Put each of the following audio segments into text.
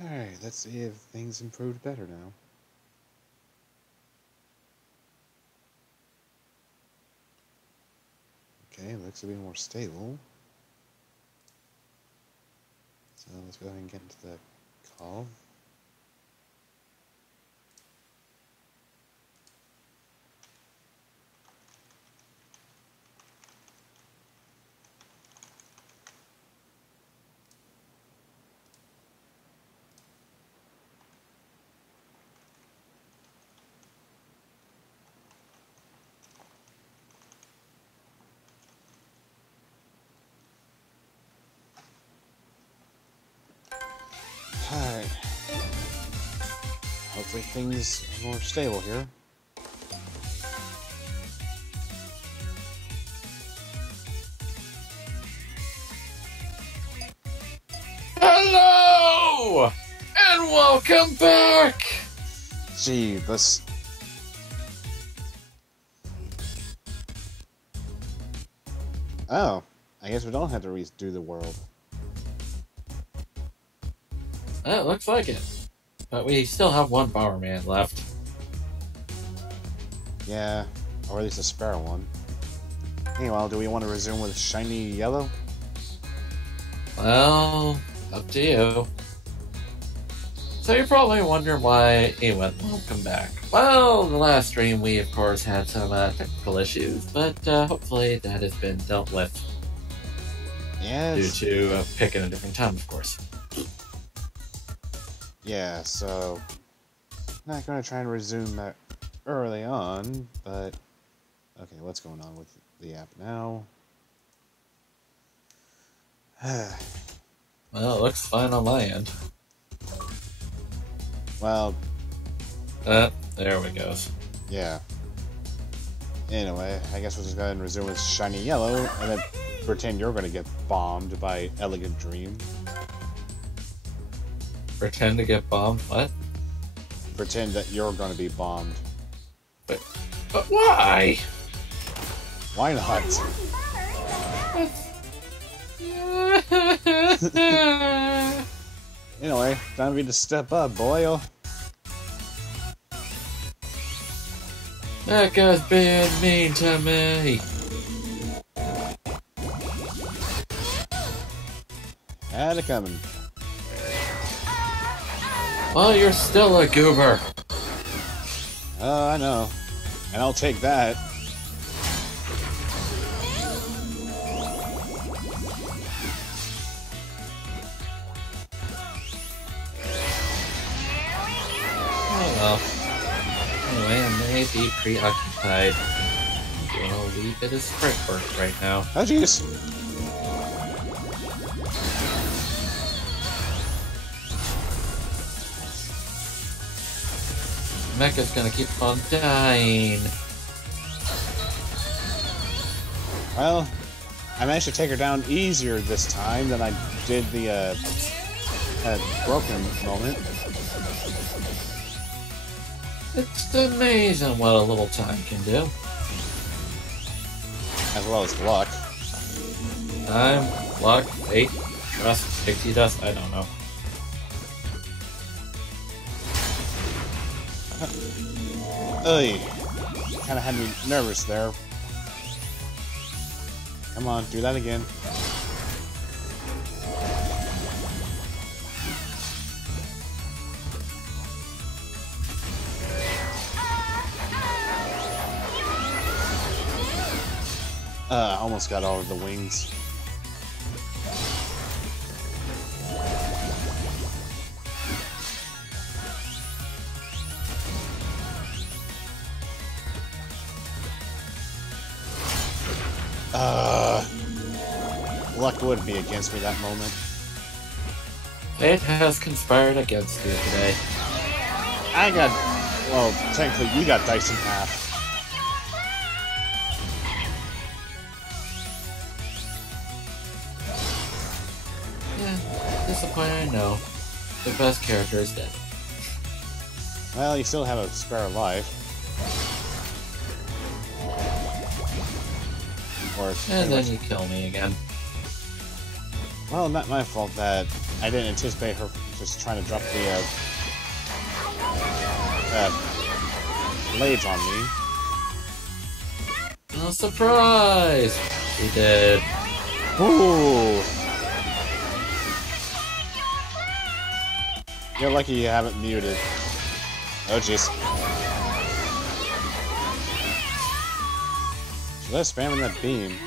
Alright, let's see if things improved better now. Okay, looks to be more stable. So let's go ahead and get into the call. Alright. Hopefully things are more stable here. Hello! And welcome back! Gee, this... Oh, I guess we don't have to redo the world. It looks like it. But we still have one BomberLyn left. Yeah, or at least a spare one. Meanwhile, do we want to resume with shiny yellow? Well, up to you. So you're probably wondering why it went welcome back. Well, the last stream we of course had some technical issues, but hopefully that has been dealt with. Yes. Due to picking a different time, of course. Yeah, so... not going to try and resume that early on, but... Okay, what's going on with the app now? Well, it looks fine on my end. Well... there we go. Yeah. Anyway, I guess we'll just go ahead and resume with shiny yellow, and then pretend you're going to get bombed by Elegant Dream. Pretend to get bombed? What? Pretend that you're going to be bombed. But why? Why not? Anyway, time for you to step up, boy. That guy's being mean to me. Had it coming. Well, you're still a goober. I know. And I'll take that. Oh well. Anyway, I may be preoccupied doing a wee bit of sprint work right now. Oh, jeez. Mecha's gonna keep on dying. Well, I managed to take her down easier this time than I did the, broken moment. It's amazing what a little time can do. As well as luck. Time, luck, fate, trust, pixie dust, I don't know. Ugh. Kinda had me nervous there. Come on, do that again. Almost got all of the wings. Luck would be against me that moment. Fate has conspired against you today. I got... well, technically you got diced in half. Yeah, disappointing, I know. The best character is dead. Well, you still have a spare life. Or And then you kill me again. Well, not my fault that I didn't anticipate her just trying to drop the blades on me. No surprise! She did. Ooh! You're lucky you haven't muted. Oh, jeez. Should I spamming that beam?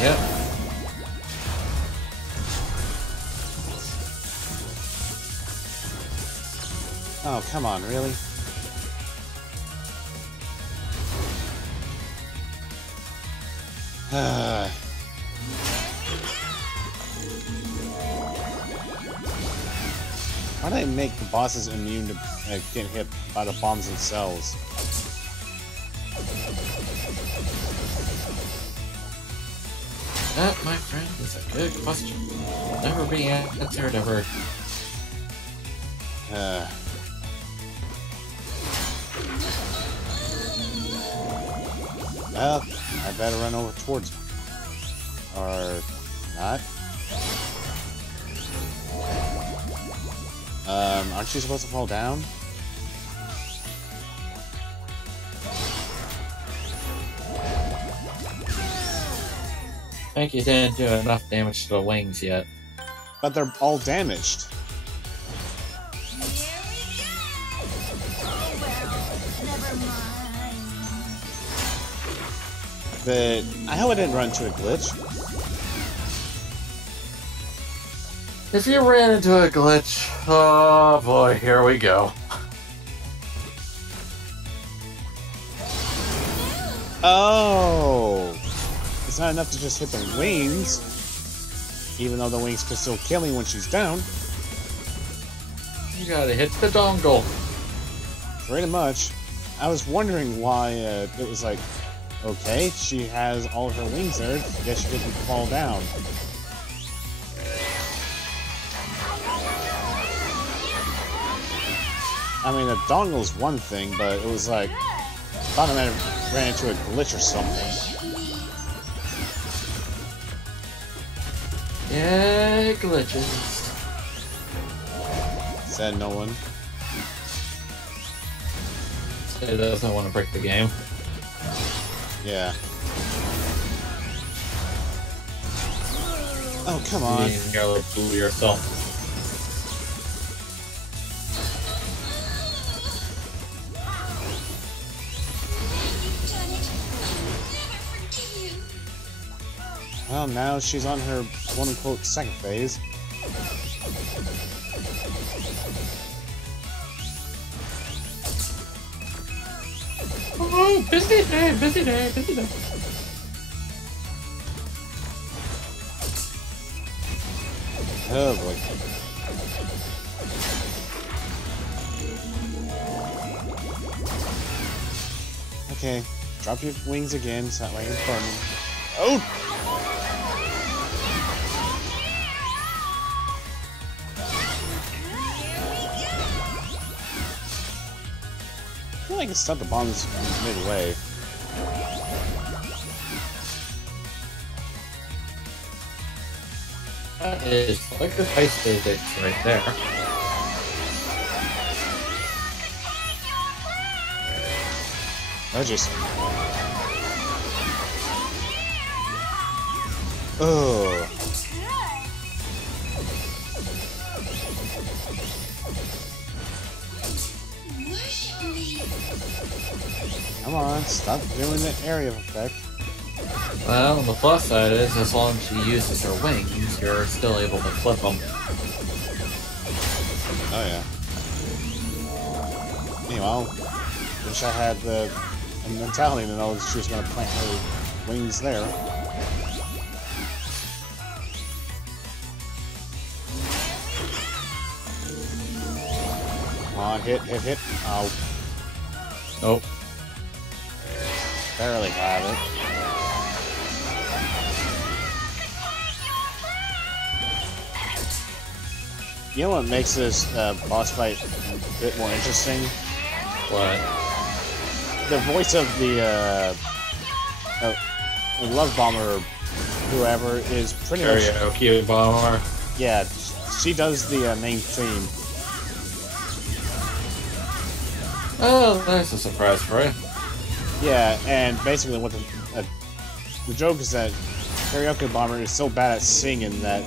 Yep. Oh, come on, really? Why do they make the bosses immune to getting hit by the bombs themselves? That, my friend, is a good question. Never be answered ever. Well, I better run over towards him. Or not. Aren't you supposed to fall down? I think you didn't do enough damage to the wings yet. But they're all damaged. But I hope I didn't run into a glitch. If you ran into a glitch, oh boy, here we go. Oh! It's not enough to just hit the wings, even though the wings can still kill me when she's down. You gotta hit the dongle. Pretty much. I was wondering why it was like, okay, she has all of her wings there, yet she didn't fall down. I mean, the dongle's one thing, but it was like, I thought I might have ran into a glitch or something. Yeah, glitches. Said no one. It doesn't want to break the game. Yeah. Oh, come on. You nearly fool yourself. Well, now she's on her quote-unquote second phase. Oh, busy day, busy day, busy day. Oh boy. Okay, drop your wings again so that way I can burn them. Oh! I feel like I can stop the bombs midway. That is like the ice physics right there. Oh jeez. Oh. Come on, stop doing the area effect. Well, the plus side is, as long as she uses her wings, you're still able to flip them. Oh yeah. Meanwhile, wish I had the mentality to know that she was going to plant her wings there. Come on, hit, hit, hit. Ow. Nope. Barely have it. You know what makes this boss fight a bit more interesting? What? The voice of the Love Bomber whoever is pretty much... Karaoke Bomber. Yeah, she does the main theme. Oh, that's a surprise for you. Yeah, and basically what the joke is that Karaoke Bomber is so bad at singing that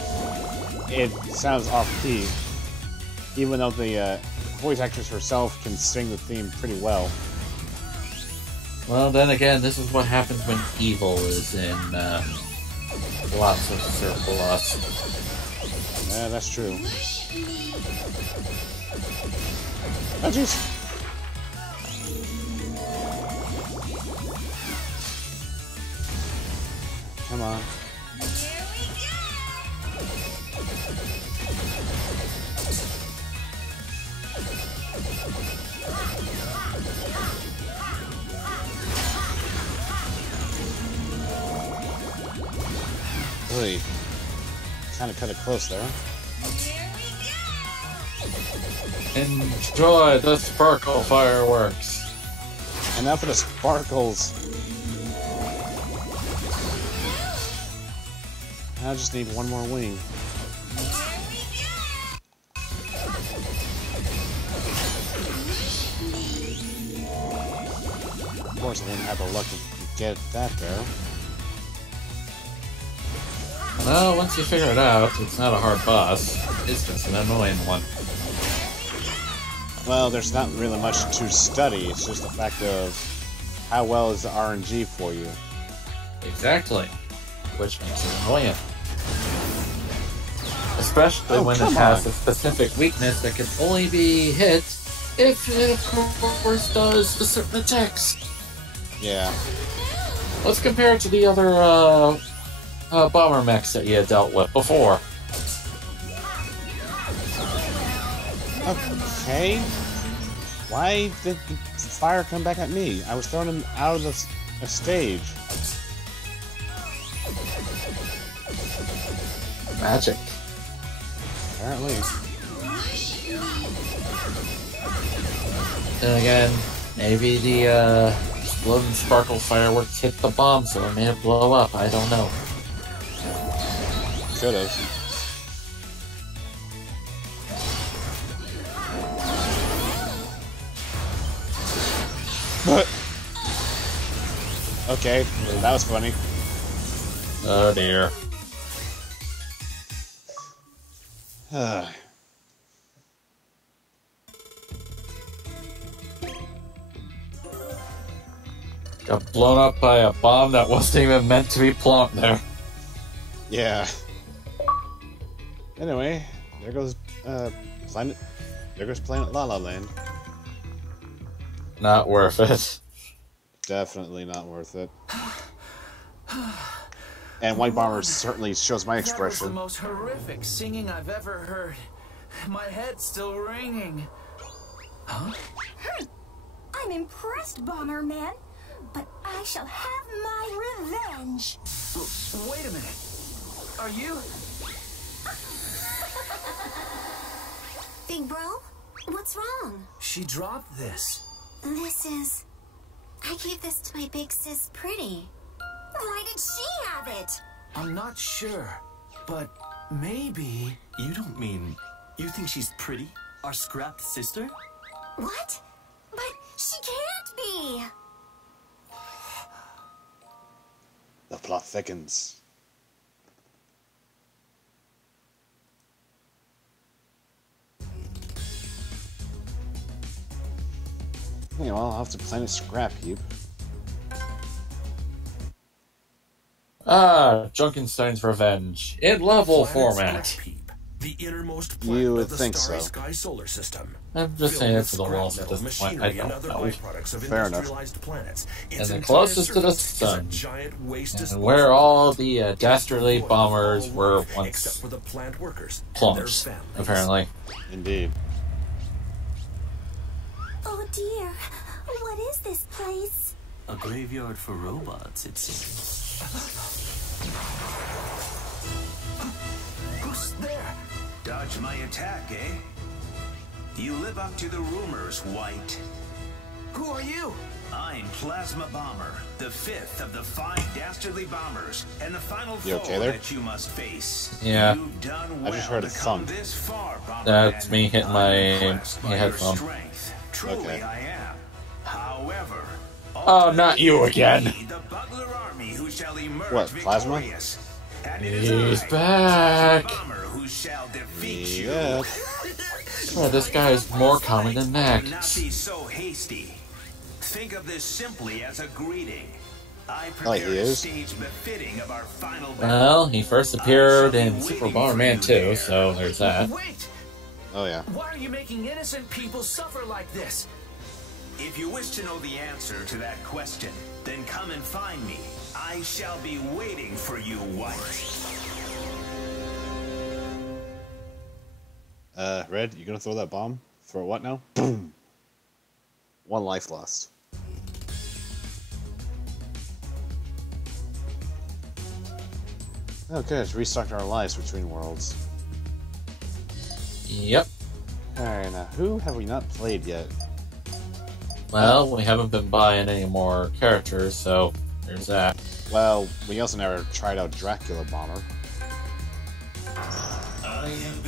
it sounds off-key, even though the voice actress herself can sing the theme pretty well. Well, then again, this is what happens when evil is in lots of surplus. Yeah, that's true. Oh, jeez. Come on. Really, kind of cut it close there. Enjoy the sparkle fireworks. And now for the sparkles. I just need one more wing. Of course, I didn't have the luck to get that there. Well, once you figure it out, it's not a hard boss. It's just an annoying one. Well, there's not really much to study. It's just the fact of how well is the RNG for you. Exactly. Which makes it annoying. Especially when it come has on. a specific weakness that can only be hit if it, of course, does a certain attacks. Yeah. Let's compare it to the other bomber mechs that you had dealt with before. Okay. Why did the fire come back at me? I was throwing him out of the stage. Magic. Apparently. Then again, maybe the exploding sparkle fireworks hit the bomb, so it made it blow up. I don't know. Should have. Okay, that was funny. Oh dear. Got blown up by a bomb that wasn't even meant to be plonked there. Yeah. Anyway, there goes Planet. There goes Planet La La Land. Not worth it. Definitely not worth it. And White Bomber certainly shows my expression. That was the most horrific singing I've ever heard. My head's still ringing. Huh? I'm impressed, Bomberman, but I shall have my revenge. Wait a minute. Are you? Big bro, what's wrong? She dropped this. This is... I gave this to my big sis Pretty. Why did she have it? I'm not sure, but maybe... You don't mean... You think she's Pretty? Our scrapped sister? What? But she can't be! The plot thickens. Okay, well, I'll have to Planet Scrap Heap. Ah, Junkenstein's Revenge. In level Planet format. Scrap Heap, the innermost You planet would of the think Starry so. Sky solar system. I'm just Filled saying it with for the scrap walls at metal, this point. I machinery, and don't other know. byproducts of Fair enough. industrialized planets. Its And the entire closest to the surface is a sun. giant waste And disposal where all dump. the dastardly Void bombers of all were life, except once for the plant workers and their plums, families. apparently. Indeed. Oh dear, what is this place? A graveyard for robots, it seems. Who's there? Dodge my attack, eh? You live up to the rumors, White. Who are you? I'm Plasma Bomber, the 5th of the 5 dastardly bombers, and the final You foe okay there? that you must face. Yeah. You've done I well just heard a to come thump. this far, Bomberman. That's me hitting my I'm impressed by your headphone. strength. Truly, Okay. I am. However, Oh, not you again. the Bugler army who shall emerge What, Plasma? victorious. And it is He's I, back. Plasma Bomber, who shall defeat you. Yeah. Oh, this guy is more common than Not Max. be so hasty. Think of this simply as a greeting. I Like he prepared a is? stage befitting of our final battle. Well, he first appeared in Super Bomberman 2, so there's that. Wait! Oh yeah. Why are you making innocent people suffer like this? If you wish to know the answer to that question, then come and find me. I shall be waiting for you, White. Red, you gonna throw that bomb? For what now? Boom. 1 life lost. Oh, good. It's restocked our lives between worlds. Yep. Alright, now who have we not played yet? Well, we haven't been buying any more characters, so there's that. Well, we also never tried out Dracula Bomber.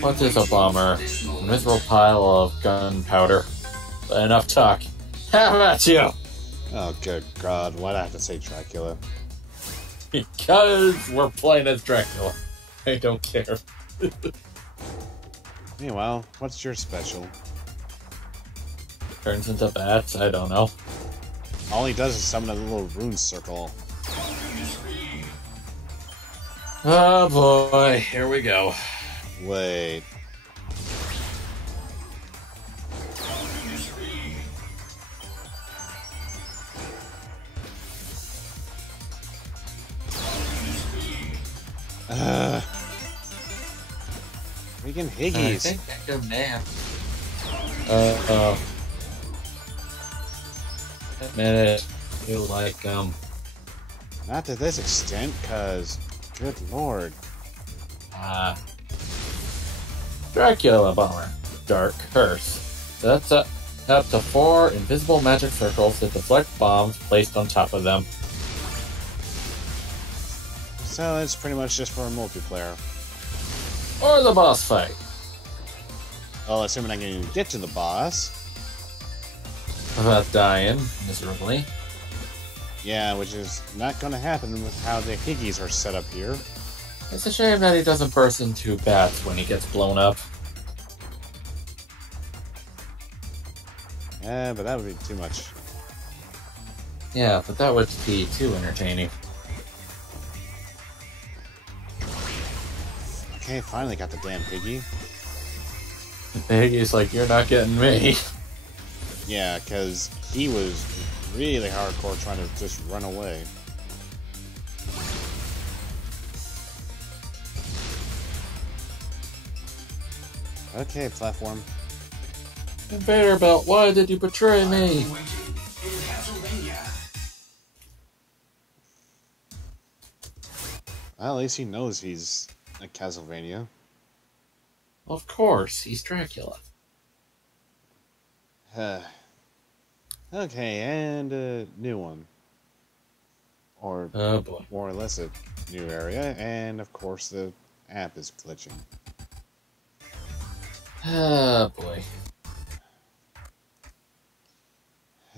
What is a bomber? A miserable pile of gunpowder. But enough talk. How about you? Oh, good God. Why'd I have to say Dracula? Because we're playing as Dracula. I don't care. Meanwhile, what's your special? Turns into bats? I don't know. All he does is summon a little rune circle. Oh boy, here we go. Wait. Freaking I Higgies. think I go now. Minute. You like, Not to this extent, cause, good lord. Dracula Bomber. Dark Curse. That's up to 4 invisible magic circles that deflect bombs placed on top of them. So it's pretty much just for a multiplayer. Or the boss fight. Well, assuming I can get to the boss. Without dying miserably. Yeah, which is not gonna happen with how the Higgies are set up here. It's a shame that he doesn't burst into bats when he gets blown up. Yeah, but that would be too much. Yeah, but that would be too entertaining. Okay, finally got the damn Higgy. He's like, you're not getting me. Yeah, because he was really hardcore trying to just run away. Okay, platform. Invader Belt, why did you betray me? Well, at least he knows he's at Castlevania. Of course, he's Dracula. Okay, and a new one. Or Oh boy. more or less a new area, and of course the app is glitching. Oh boy.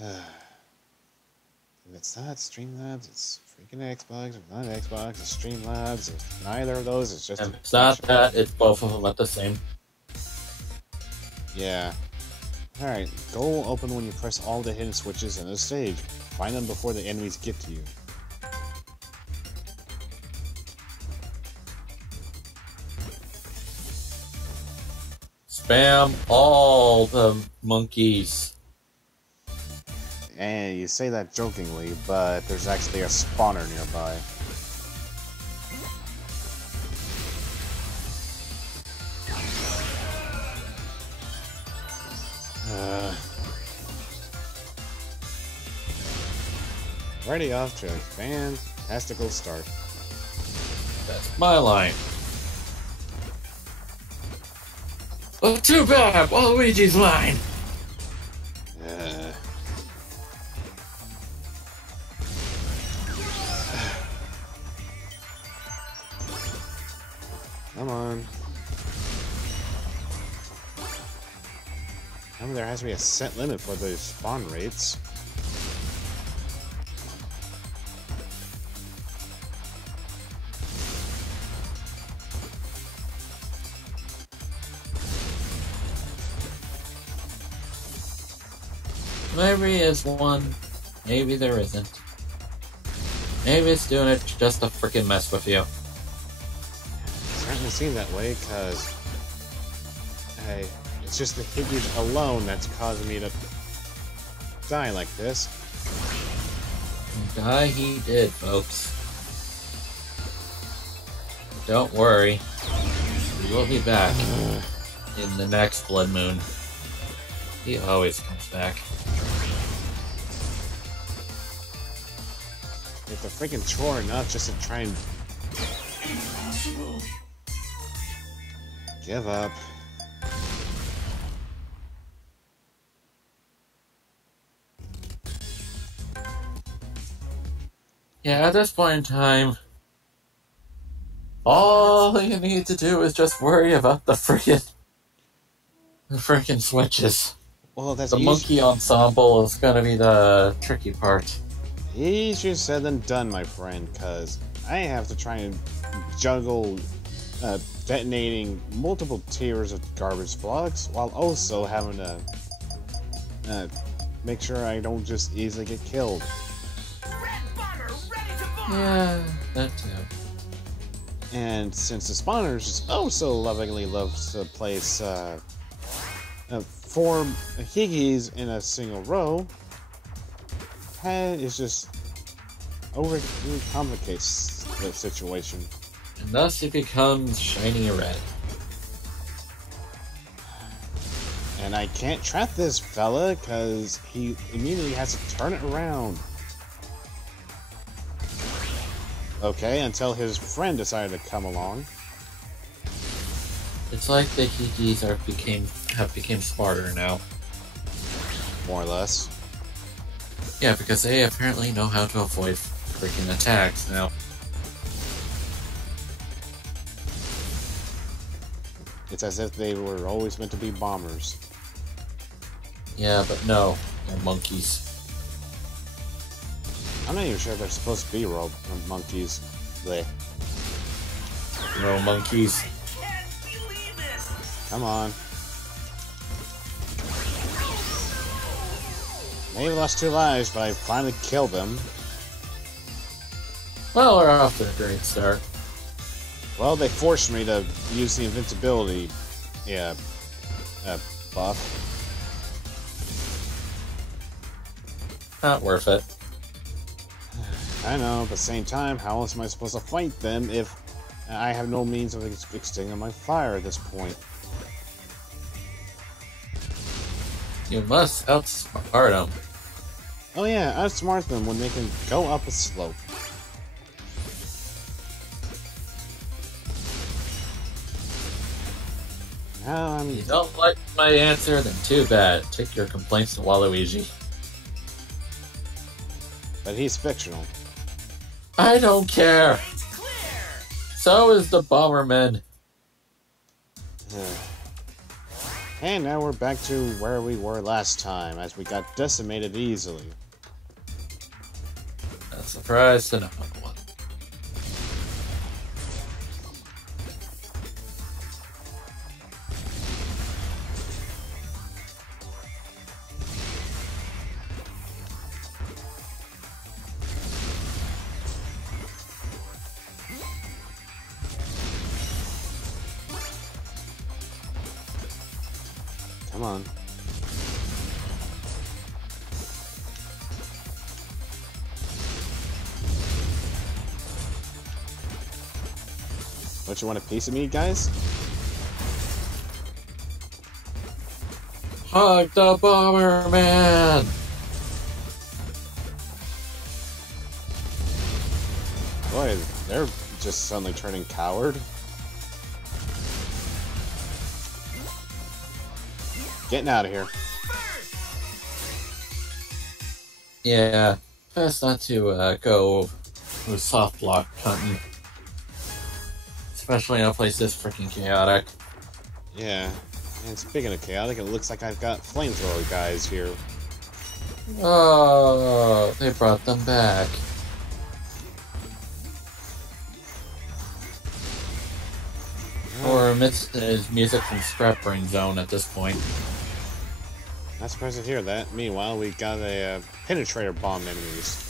If it's not Streamlabs, it's freaking Xbox. If it's not Xbox, it's Streamlabs. It's neither of those, it's just... And it's not that, it's both of them at the same. Yeah. Alright, goal open when you press all the hidden switches in the stage. Find them before the enemies get to you. Spam all the monkeys. And you say that jokingly, but there's actually a spawner nearby. Already off to a fantastical start. That's my line. Oh, too bad! Waluigi's line! Come on. I mean, there has to be a set limit for those spawn rates. Maybe it's one, maybe there isn't. Maybe it's doing it just to freaking mess with you. Certainly seems that way, because hey, it's just the Higgies alone that's causing me to die like this. Die he did, folks. Don't worry, we will be back in the next Blood Moon. He always comes back. It's a freaking chore enough just to try and give up. Yeah, at this point in time, all you need to do is just worry about the freaking switches. Well, that's The monkey ensemble is gonna be the tricky part. easier said than done, my friend, because I have to try and juggle detonating multiple tiers of garbage blocks while also having to make sure I don't just easily get killed. Yeah, that too. And since the spawners just oh so lovingly love to place four Higgies in a single row, it just overly complicates the situation. And thus it becomes shiny red. And I can't trap this fella because he immediately has to turn it around. Okay, until his friend decided to come along. It's like the Higgies have became smarter now. More or less. Yeah, because they apparently know how to avoid freaking attacks now. It's as if they were always meant to be bombers. Yeah, but no, they're monkeys. I'm not even sure they're supposed to be monkeys. Bleh. No monkeys. Come on. Maybe lost 2 lives, but I finally killed them. Well, we're off to a great start. Well, they forced me to use the invincibility buff. Not worth it. I know, but at the same time, how else am I supposed to fight them if I have no means of extinguishing my fire at this point? You must outsmart them. Oh yeah, outsmart them when they can go up a slope. Now If you don't like my answer, then too bad. Take your complaints to Waluigi. But he's fictional. I don't care. So is the Bomberman. And now we're back to where we were last time, as we got decimated easily. A surprise to no one. Come on. Don't you want a piece of me, guys? Hug the Bomberman! Boy, they're just suddenly turning coward. Getting out of here. Yeah, best not to go with soft block hunting. especially in a place this freaking chaotic. Yeah. And speaking of chaotic, it looks like I've got flamethrower guys here. Oh, they brought them back. Or is music from Scrap Brain Zone at this point. Not surprised to hear that. Meanwhile, we got a penetrator bomb enemies.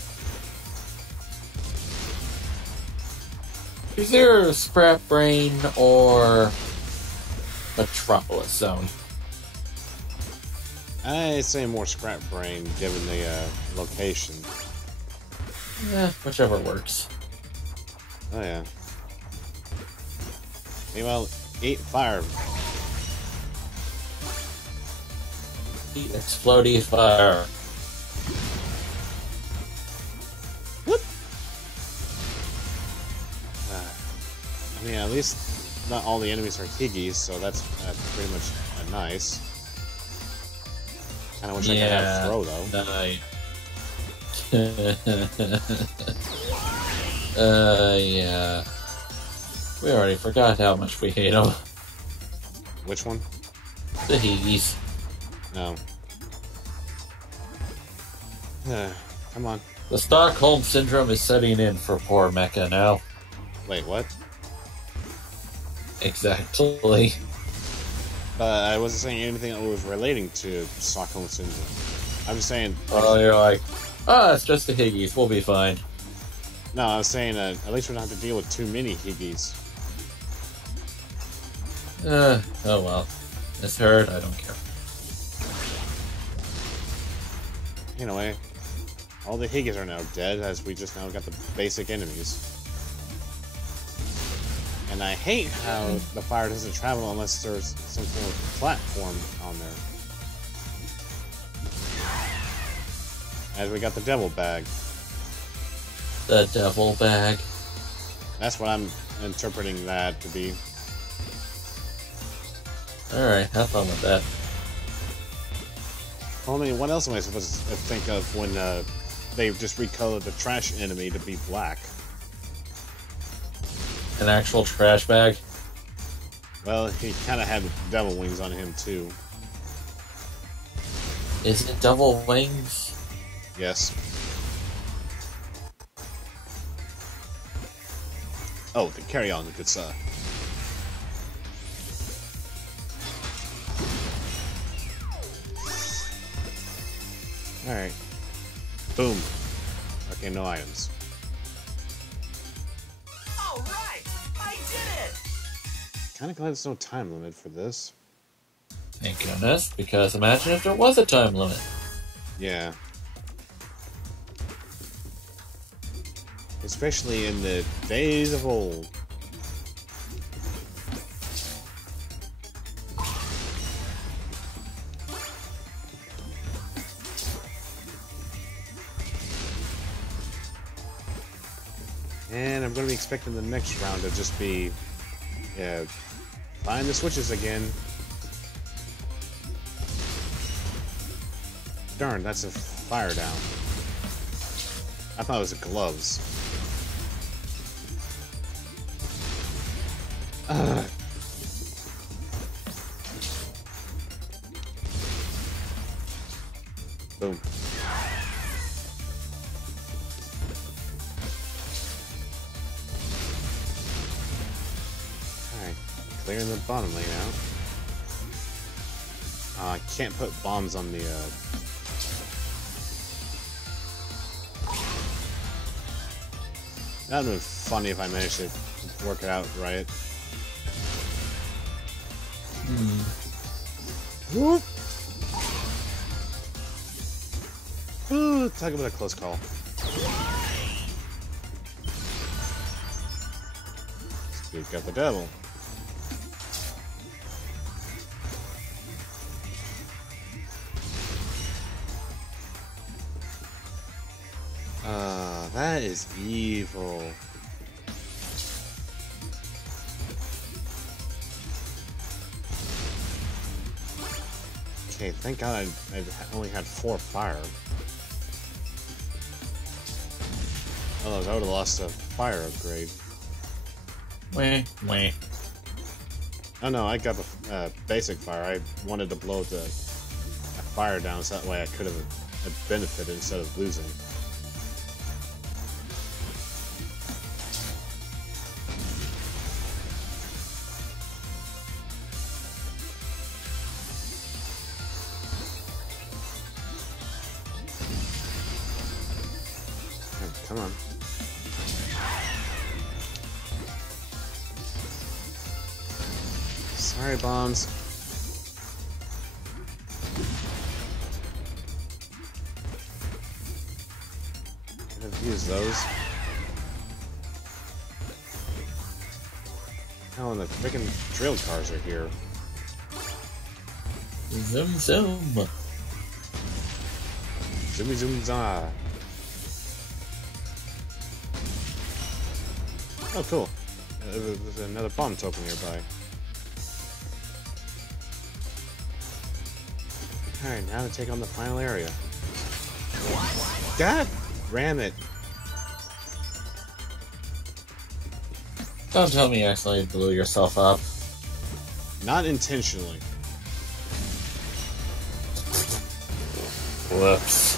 Is there Scrap Brain or Metropolis Zone? I say more scrap brain given the location. Yeah, whichever works. Oh yeah. Meanwhile, eat fire. Eat explodey fire. Whoop. I mean, at least not all the enemies are Higgies, so that's pretty much nice. Kinda wish I could have throw, though. Yeah. We already forgot how much we hate them. Which one? The Higgies. No. Come on. The Stockholm Syndrome is setting in for poor Mecha now. Wait, what? Exactly. I wasn't saying anything that was relating to Stockholm Syndrome. I'm just saying... Oh, you're like, it's just the Higgies, we'll be fine. No, I was saying at least we don't have to deal with too many Higgies. Oh well. It's heard, I don't care. Anyway, all the Higgies are now dead, as we just now got the basic enemies. And I hate how the fire doesn't travel unless there's some sort of platform on there. As we got the devil bag. The devil bag. That's what I'm interpreting that to be. Alright, have fun with that. Well, I mean, what else am I supposed to think of when they just recolored the trash enemy to be black? An actual trash bag? Well, he kind of had devil wings on him, too. Is it double wings? Yes. Oh, the carry on, good sir. Alright. Boom. Okay, no items. All right, I did it. Kinda glad there's no time limit for this. Thank goodness, because imagine if there was a time limit. Yeah. Especially in the days of old. And I'm going to be expecting the next round to just be, find the switches again. Darn, that's a fire down. I thought it was the gloves. Boom. Alright, clearing the bottom lane out. I can't put bombs on the, That would have been funny if I managed to work it out right. Whoop! Ooh, talk about a close call. We've got the devil. That is evil. Okay, thank God I only had 4 fire. Otherwise, I would have lost a fire upgrade. Wah. Oh no, I got the basic fire. I wanted to blow the fire down so that way I could have benefited instead of losing. Come on. Sorry, bombs. Could have used those. Oh, and the freaking drill cars are here. Zoom zoom. Zoomy zoom za. Oh, cool. There's another bomb token nearby. Alright, now to take on the final area. God ram it. Don't tell me you actually blew yourself up. Not intentionally. Whoops.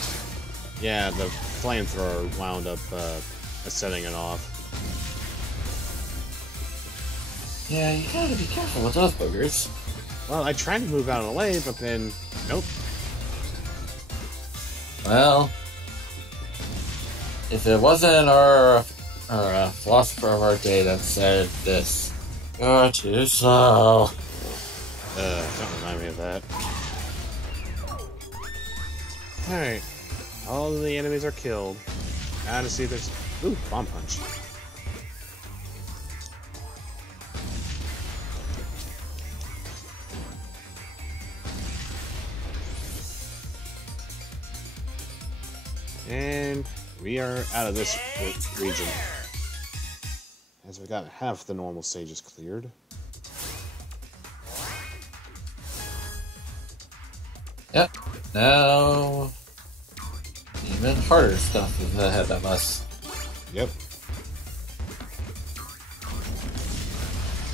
Yeah, the flamethrower wound up setting it off. Yeah, you gotta be careful with those boogers. Well, I tried to move out of the way, but then... Nope. Well, if it wasn't our philosopher of our day that said this, you're too slow. Don't remind me of that. Alright. All of the enemies are killed. Now to see if there's... Ooh, bomb punch. And we are out of this region. As we got half the normal stages cleared. Yep. Now, even harder stuff is ahead of us. Yep.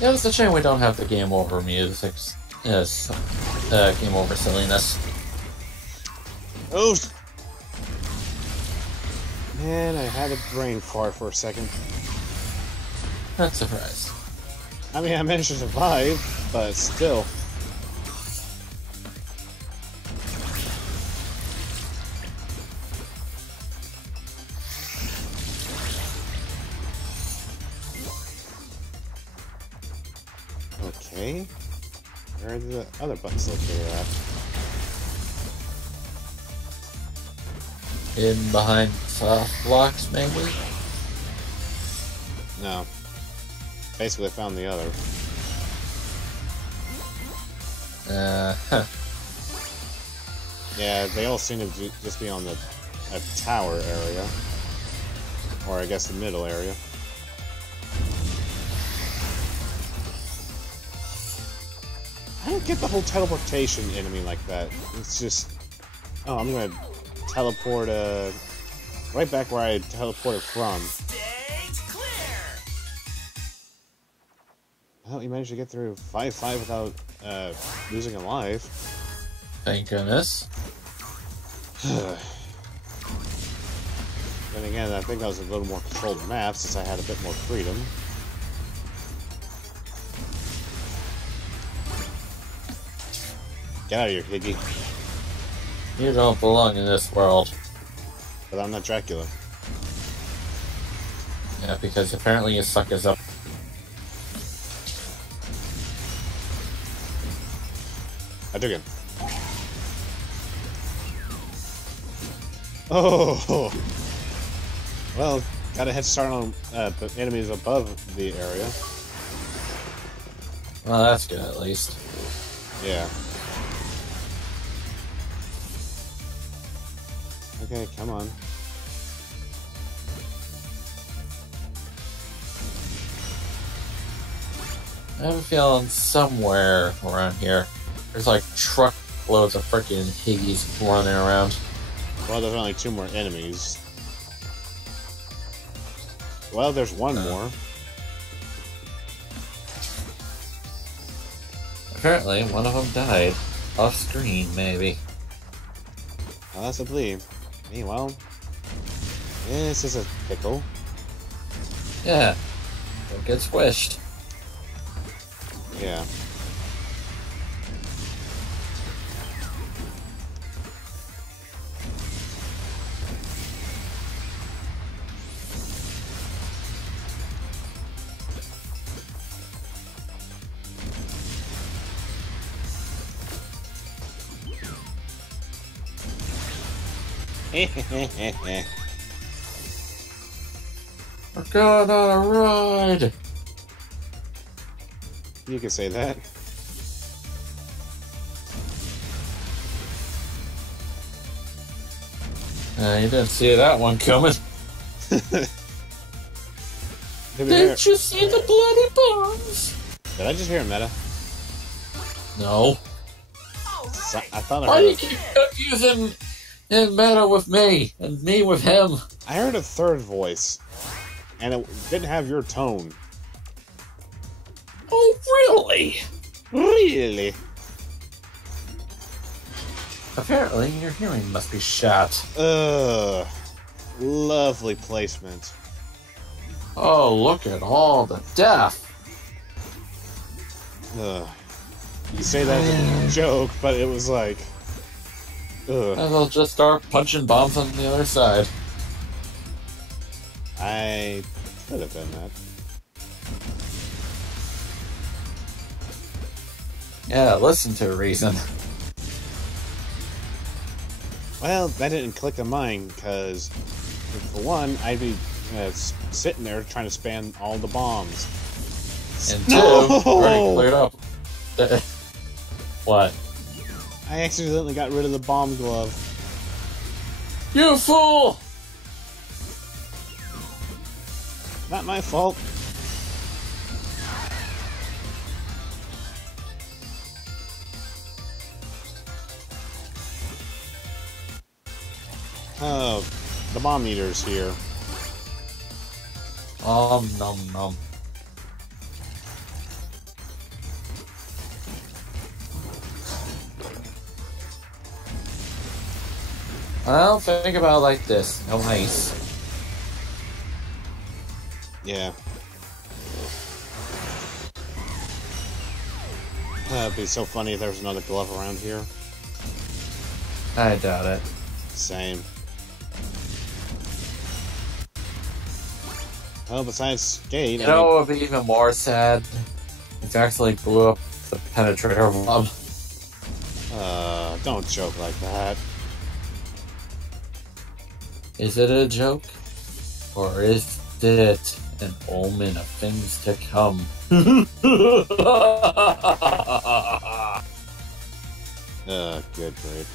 Yeah, it's a shame we don't have the game over music. Yes, game over silliness. Oh! Man, I had a brain fart for a second. Not surprised. I mean, I managed to survive, but still. Okay. Where are the other buttons located at? Hidden behind soft blocks, maybe? No. Basically, I found the other. Huh. Yeah, they all seem to just be on the tower area. Or I guess the middle area. I don't get the whole teleportation enemy like that. It's just... Oh, I'm gonna teleport, right back where I teleported from. Stage clear. Well, you managed to get through 5-5 without, losing a life. Thank goodness. Then again, I think that was a little more controlled map since I had a bit more freedom. Get out of here, Higgy. You don't belong in this world. But I'm not Dracula. Yeah, because apparently you suck us up. I took him. Oh! Well, got a head start on the enemies above the area. Well, that's good at least. Yeah. Okay, come on. I have a feeling somewhere around here there's like truckloads of freaking Higgies running around. Well, there's only 2 more enemies. Well, there's one more. Apparently, one of them died. Off screen, maybe. Possibly. Meanwhile, this is a pickle. Yeah. Don't get squished. Yeah. We're going on a ride! You can say that. You didn't see that one coming. Did you see the bloody bombs? Did I just hear a meta? No. I thought I Why heard. do you keep confusing him meta with me and me with him? I heard a third voice, and it didn't have your tone. Oh, really? Really? Apparently, your hearing must be shot. Lovely placement. Oh, look at all the death. You say that as a joke, but it was like... And they'll just start punching bombs on the other side. I could have done that. Yeah, listen to reason. Well, that didn't click on mine, because, for one, I'd be sitting there trying to spam all the bombs. And two, already cleared up. What? I accidentally got rid of the bomb glove. You fool! Not my fault. Oh, the bomb eater's here. Nom nom. Well, think about it like this. No ice. Yeah. It'd be so funny if there was another glove around here. I doubt it. Same. Oh, besides skate, You know what would be even more sad? If you actually blew up the penetrator bomb. Don't joke like that. Is it a joke? Or is it an omen of things to come? Good grief.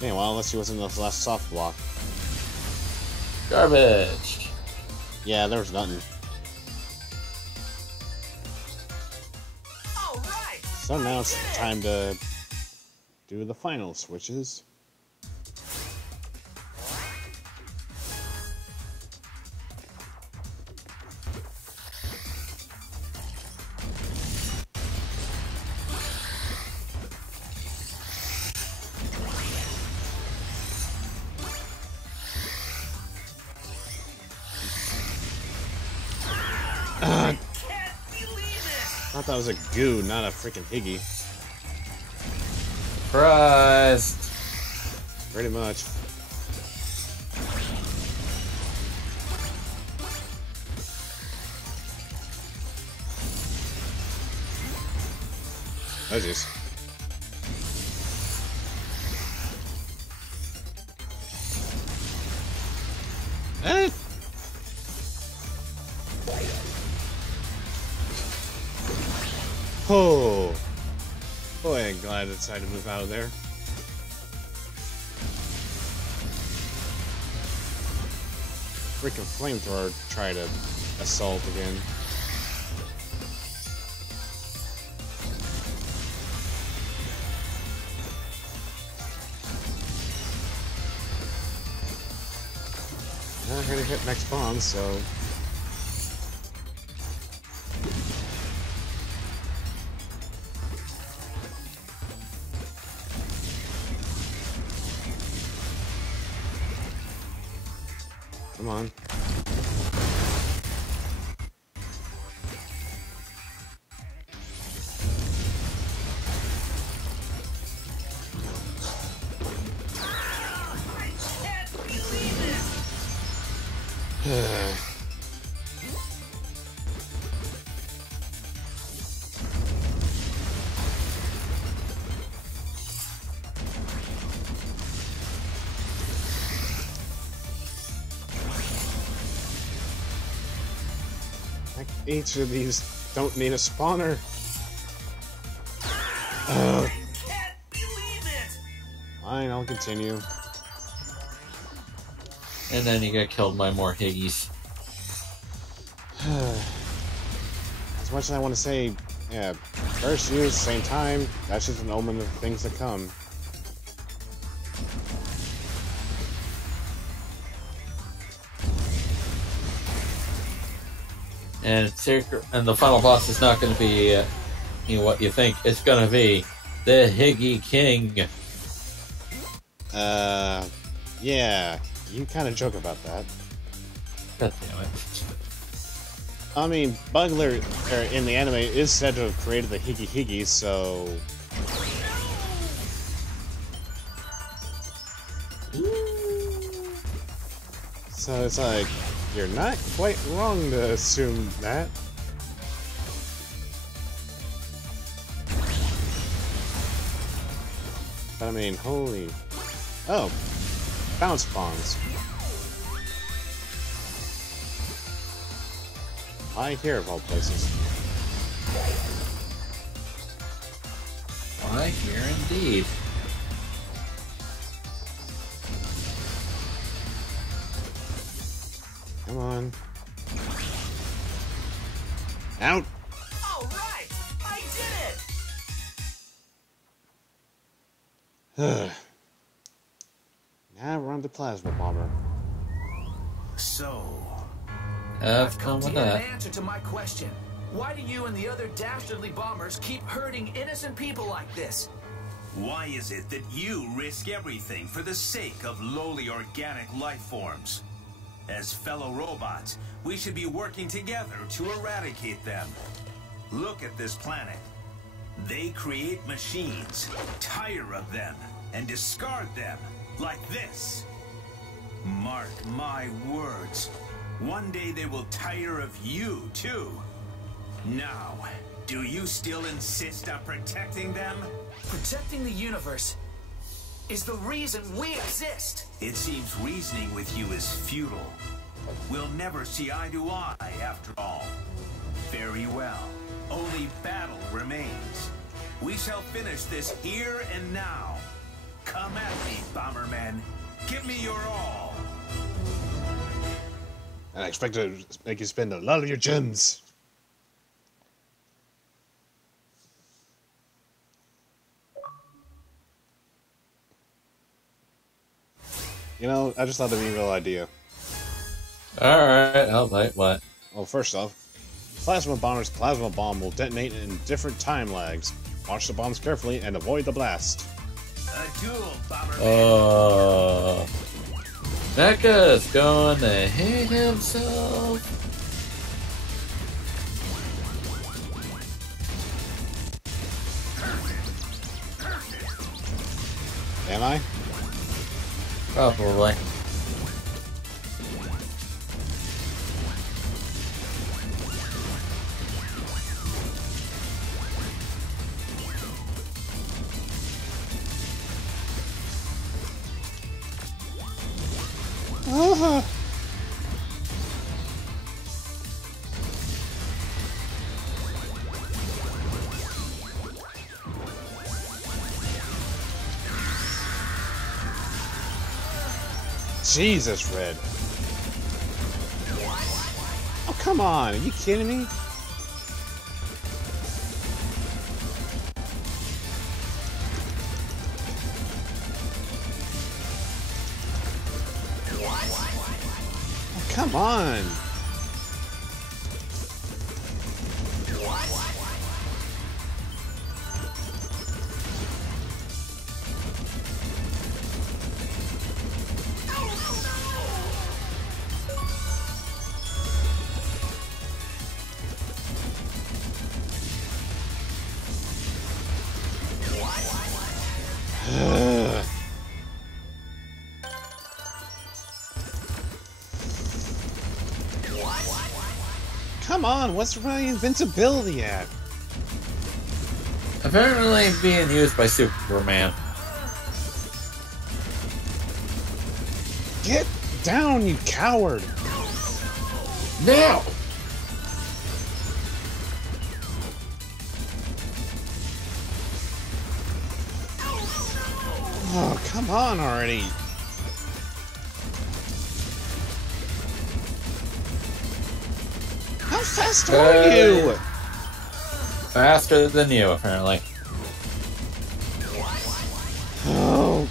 Meanwhile, let's see what's in this last soft block. Garbage! Yeah, there was nothing. So now it's time to do the final switches. I thought that was a goo, not a freaking higgy. Surprised! Pretty much. Oh, jeez. Eh. Oh. Boy, I'm glad I decided to move out of there. Freaking flamethrower try to assault again. Now I'm gonna hit next bomb, so... Like, each of these don't need a spawner. I can't believe it! Fine, I'll continue. And then you get killed by more Higgies. As much as I want to say, yeah, first use, same time, that's just an omen of things to come. And the final boss is not going to be what you think. It's going to be the Higgy King. Yeah, you kind of joke about that. God damn it. I mean, Bugler in the anime is said to have created the Higgy Higgy, so... So it's like, you're not quite wrong to assume that. But I mean, holy... Oh, bounce bombs. I hear of all places. Why, here indeed. Come on. Out! All right! I did it! Now we're on the plasma bomber. So, Have Come fun to with get that. an answer to my question. Why do you and the other dastardly bombers keep hurting innocent people like this? why is it that you risk everything for the sake of lowly organic life forms? As fellow robots, we should be working together to eradicate them. Look at this planet. They create machines, tire of them, and discard them, like this. Mark my words. One day they will tire of you, too. Now, do you still insist on protecting them? Protecting the universe is the reason we exist. It seems reasoning with you is futile. We'll never see eye to eye, after all. Very well. Only battle remains. We shall finish this here and now. Come at me, Bomberman. Give me your all. And I expect to make you spend a lot of your gems. You know, I just thought of an evil idea. Alright, I'll bite what? Well, first off, Plasma Bomber's plasma bomb will detonate in different time lags. Watch the bombs carefully and avoid the blast. A duel, Bomberman. Mecha's going to hate himself. Am I? Probably. Jesus, Red. Oh, come on. Are you kidding me? Oh, come on. Come on, what's my invincibility at? Apparently being used by Superman. Get down, you coward! Now! Oh, come on already! How fast are you? Faster than you, apparently. Oh.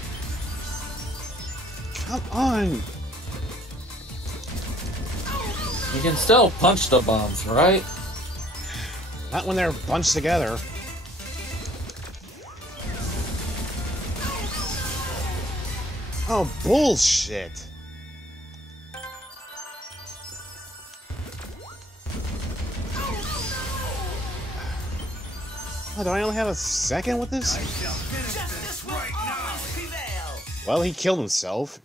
Come on! You can still punch the bombs, right? Not when they're bunched together. Oh, bullshit! Oh, do I only have a second with this? Well, he killed himself.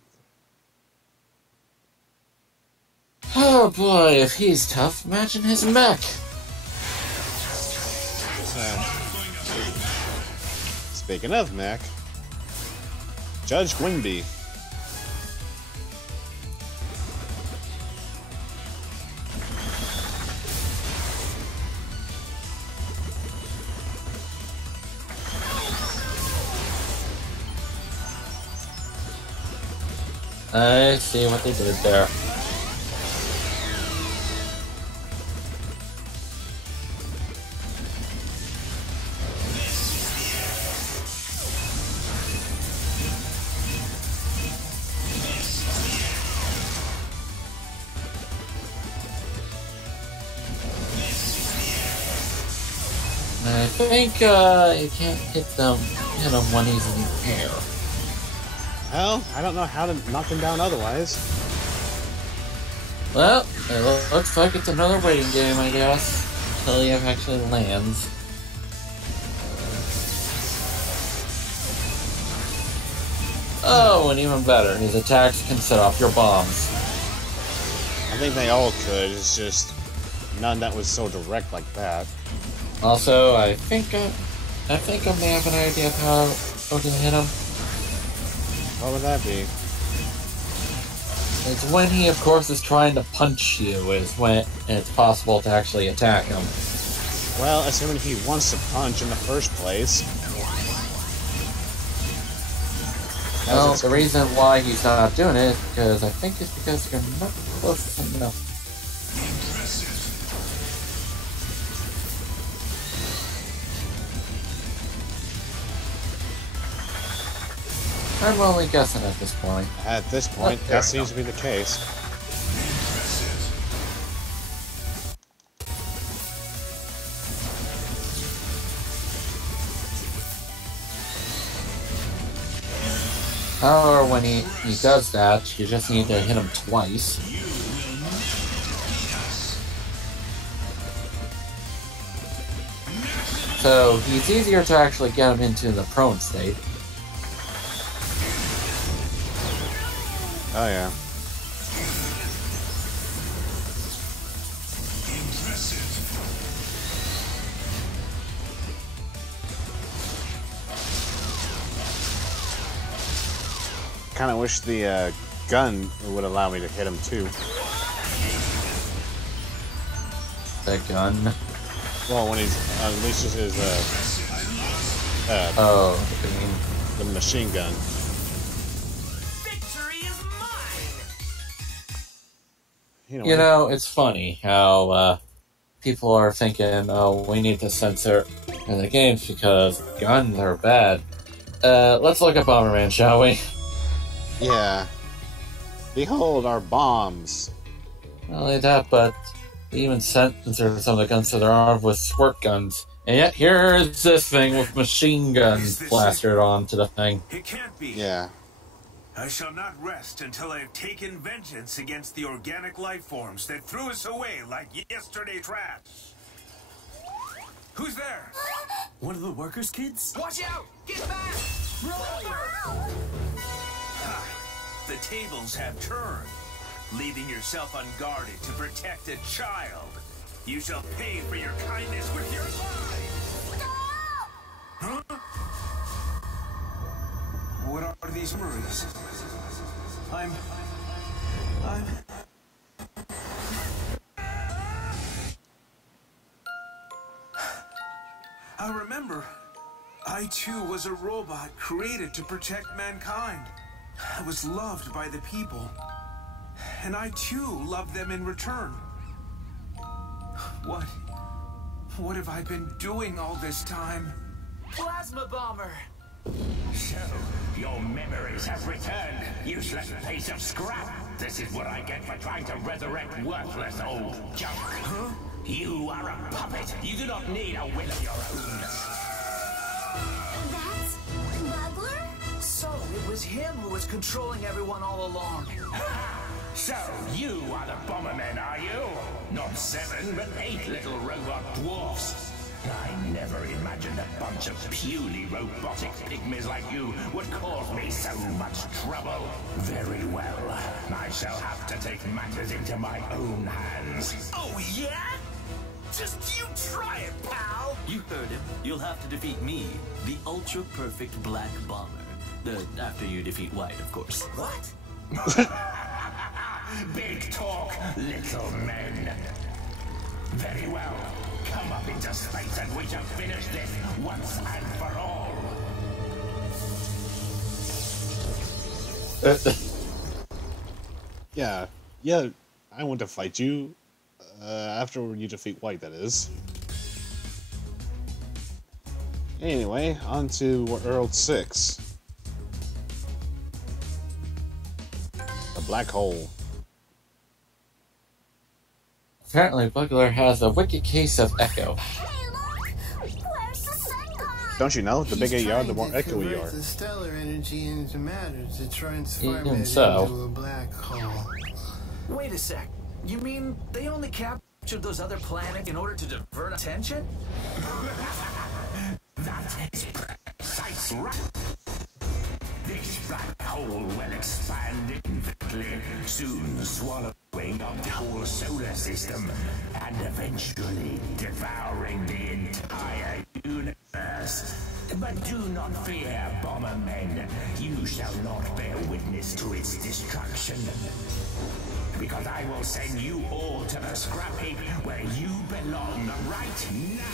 Oh boy, if he's tough, imagine his mech. Speaking of mech, Judge Quimby. I see what they did there. I think you can't hit him when he's in the air. Well, I don't know how to knock him down otherwise. Well, it looks like it's another waiting game, I guess, until he actually lands. Oh, and even better, his attacks can set off your bombs. I think they all could, it's just none that was so direct like that. Also, I think I may have an idea of how to hit him. What would that be? It's when he, of course, is trying to punch you, is when it's possible to actually attack him. Well, assuming he wants to punch in the first place. Well, the reason why he's not doing it is because I think it's because you're not close enough. I'm only guessing at this point. At this point, that seems to be the case. However, when he does that, you just need to hit him twice. So, he's easier to actually get him into the prone state. Oh yeah. Kinda wish the gun would allow me to hit him too. The gun? Well, when he's unleashes his the machine gun. You know, it's funny how people are thinking, oh, we need to censor in the games because guns are bad. Let's look at BomberLyn, shall we? Yeah. Behold our bombs. Not only that, but they even censor some of the guns that are armed with squirt guns. And yet, here's this thing with machine guns plastered onto the thing. It can't be. Yeah. I shall not rest until I have taken vengeance against the organic life forms that threw us away like yesterday's trash. Who's there? One of the workers' kids? Watch out! Get back! The tables have turned. leaving yourself unguarded to protect a child. You shall pay for your kindness with your life! Huh? What are these memories? I remember. I too was a robot created to protect mankind. I was loved by the people. And I too loved them in return. What have I been doing all this time? Plasma Bomber! So, your memories have returned, useless piece of scrap. This is what I get for trying to resurrect worthless old junk. Huh? You are a puppet. You do not need a will of your own. That's Bugler? So, it was him who was controlling everyone all along. So, you are the Bombermen, are you? Not 7, but 8 little robot dwarfs. I never imagined a bunch of purely robotic pygmies like you would cause me so much trouble. Very well. I shall have to take matters into my own hands. Oh, yeah? Just you try it, pal! You heard him. You'll have to defeat me, the ultra-perfect Black Bomber. After you defeat White, of course. What? Big talk, little men. Very well. Come up into space and we shall finish this once and for all. Yeah, I want to fight you. After you defeat White, that is. Anyway, on to World 6. The Black Hole. Apparently, Bugler has a wicked case of echo. Hey, look! Where's the sun gone? Don't you know? The bigger you are, the more echoey you are. The stellar energy into matter to transform Even it so. into a black hole. Wait a sec. You mean they only captured those other planets in order to divert attention? That is precise right. This black hole will expand infinitely, soon swallowing up the whole solar system and eventually devouring the entire universe. But do not fear, Bombermen. You shall not bear witness to its destruction. Because I will send you all to the scrap heap where you belong right now.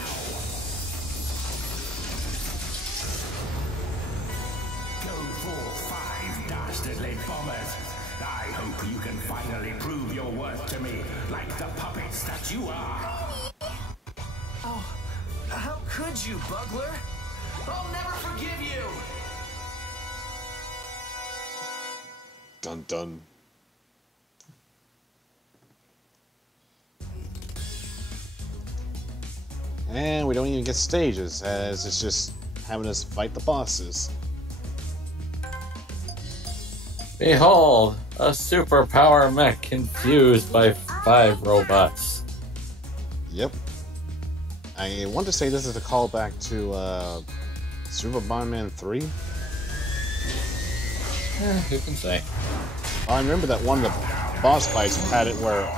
Go forth, 5 dastardly bombers. I hope you can finally prove your worth to me, like the puppets that you are. Oh, how could you, Bugler? I'll never forgive you! Dun dun. And we don't even get stages, as it's just having us fight the bosses. Behold, a superpower mech confused by 5 robots. Yep. I want to say this is a callback to Super Bomberman 3. Who can say? I remember that one of the boss fights had it where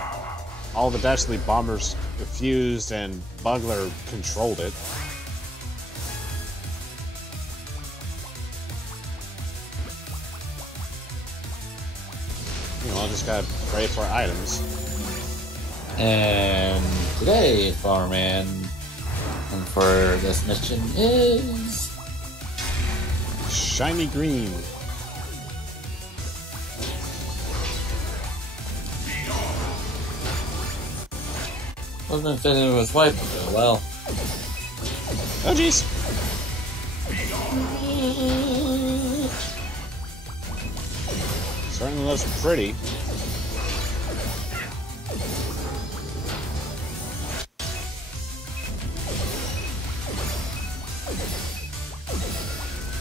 all the dastardly bombers fused and Bugler controlled it. You know, I just gotta pray for items. And today, Bomberman, and for this mission is... Shiny green. Wasn't fitting with his wife, but well. Oh jeez. Certainly looks pretty.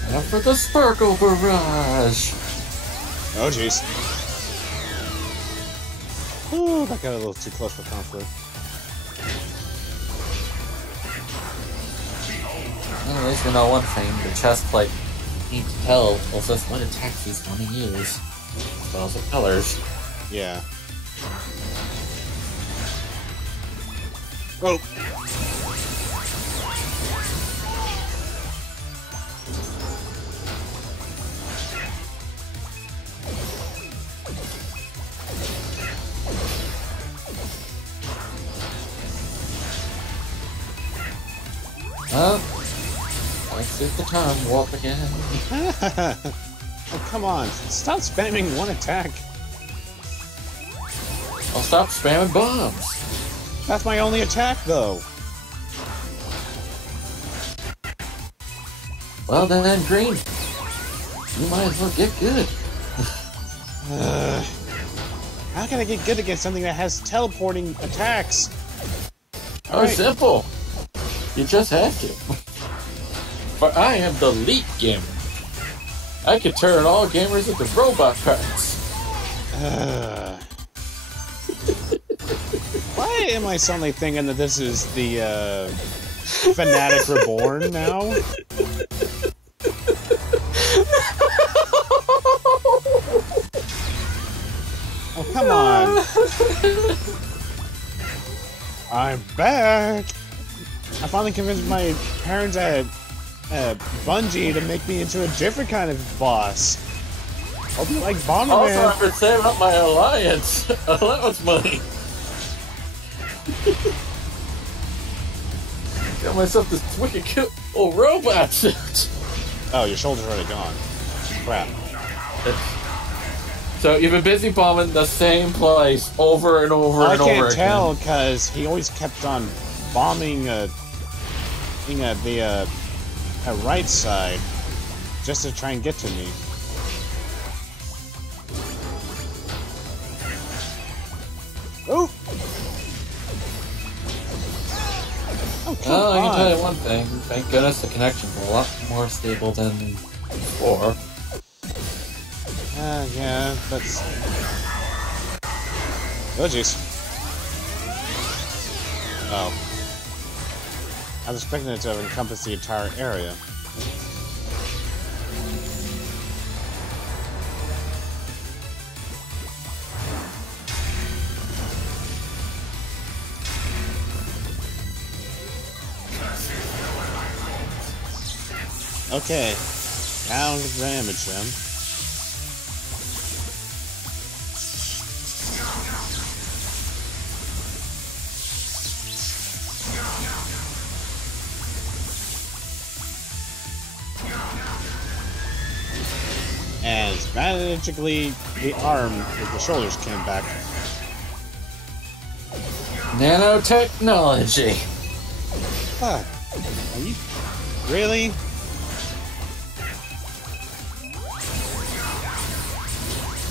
And for the Sparkle Barrage! Oh jeez. Ooh, that got a little too close for comfort. Well, at least we know one thing, the chest plate you need to tell tells us what attacks he's going to use, as well as the colors. Yeah. Oh. Let's hit the time warp again. Oh, come on. Stop spamming one attack. I'll stop spamming bombs. That's my only attack, though. Well then, Green. You might as well get good. How can I get good against something that has teleporting attacks? Oh, right. Simple. You just have to. But I am the elite gamer. I can turn all gamers into robot parts. Why am I suddenly thinking that this is the Fanatic Reborn now? Oh, come on. I'm back. I finally convinced my parents at Bungie to make me into a different kind of boss. Hope you like BomberLyn. Also, I've been saving up my allowance money. Got myself this wicked cool robot suit. Oh, your shoulder's already gone. Crap. So you've been busy bombing the same place over and over and over again. I can't tell because he always kept on bombing the right side just to try and get to me. Oh! Oh, come on. I can tell you one thing. Thank goodness the connections are a lot more stable than before. Yeah, that's... Oh, jeez. Oh. I was expecting it to encompass the entire area. Okay, now to damage them. And magically, the arm with the shoulders came back. Nanotechnology. Fuck. Are you... Really?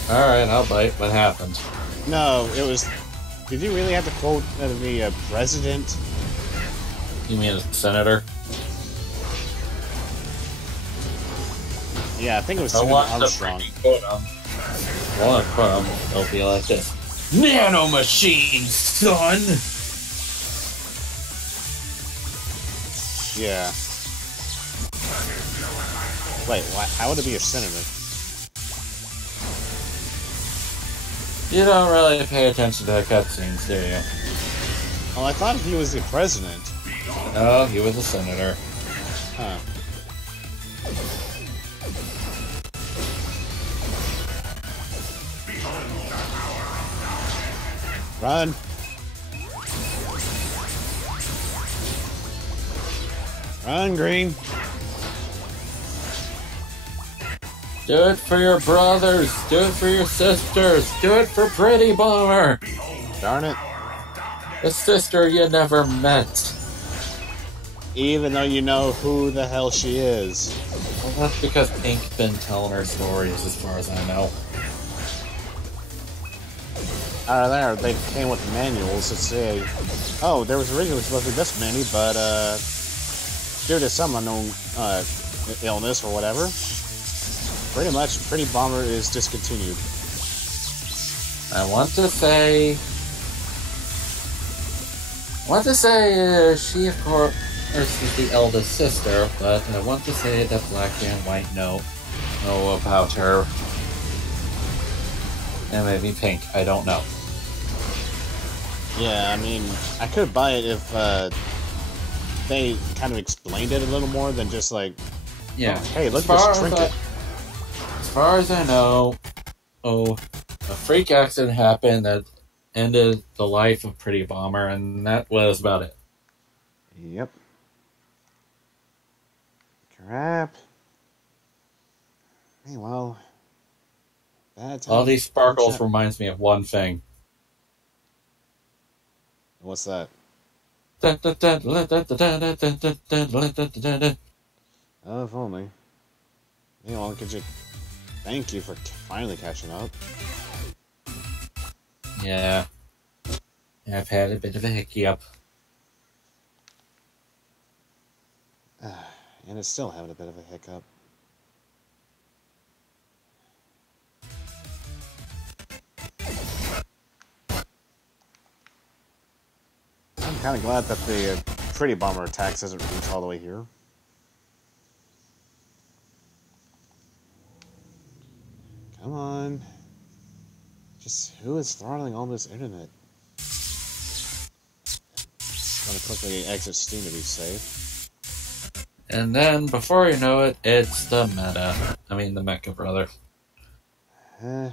Alright, I'll bite. What happened? No, it was... Did you really have to quote the president? You mean a senator? Yeah, I think it was Senator Armstrong. One, it'll be like this. Nanomachine, son! Yeah. Wait, why, how would it be a senator? You don't really pay attention to the cutscenes, do you? Well, I thought he was the president. No, he was a senator. Huh. Run! Run, Green! Do it for your brothers! Do it for your sisters! Do it for Pretty Bomber! Darn it. The sister you never met. Even though you know who the hell she is. Well, that's because Pink's been telling her stories as far as I know. There, they came with manuals that say, oh, there was originally supposed to be this many, but, due to some unknown, illness or whatever, pretty much Pretty Bomber is discontinued. I want to say she, of course, is the eldest sister, but I want to say that Black and White know about her. And maybe Pink, I don't know. Yeah, I mean, I could buy it if they kind of explained it a little more than just like, Yeah. oh, hey, look at this trinket. As far as I know, a freak accident happened that ended the life of Pretty Bomber, and that was about it. Yep. Crap. Hey, well, bad time. All these sparkles reminds me of one thing. What's that? Oh, if only. Hey, well, could you... Thank you for finally catching up. Yeah. I've had a bit of a hiccup. And it's still having a bit of a hiccup. I'm kind of glad that the Pretty Bomber attacks doesn't reach all the way here. Come on. Just who is throttling all this internet? I'm gonna quickly exit Steam to be safe. And then, before you know it, it's the meta. I mean, the Mecha brother.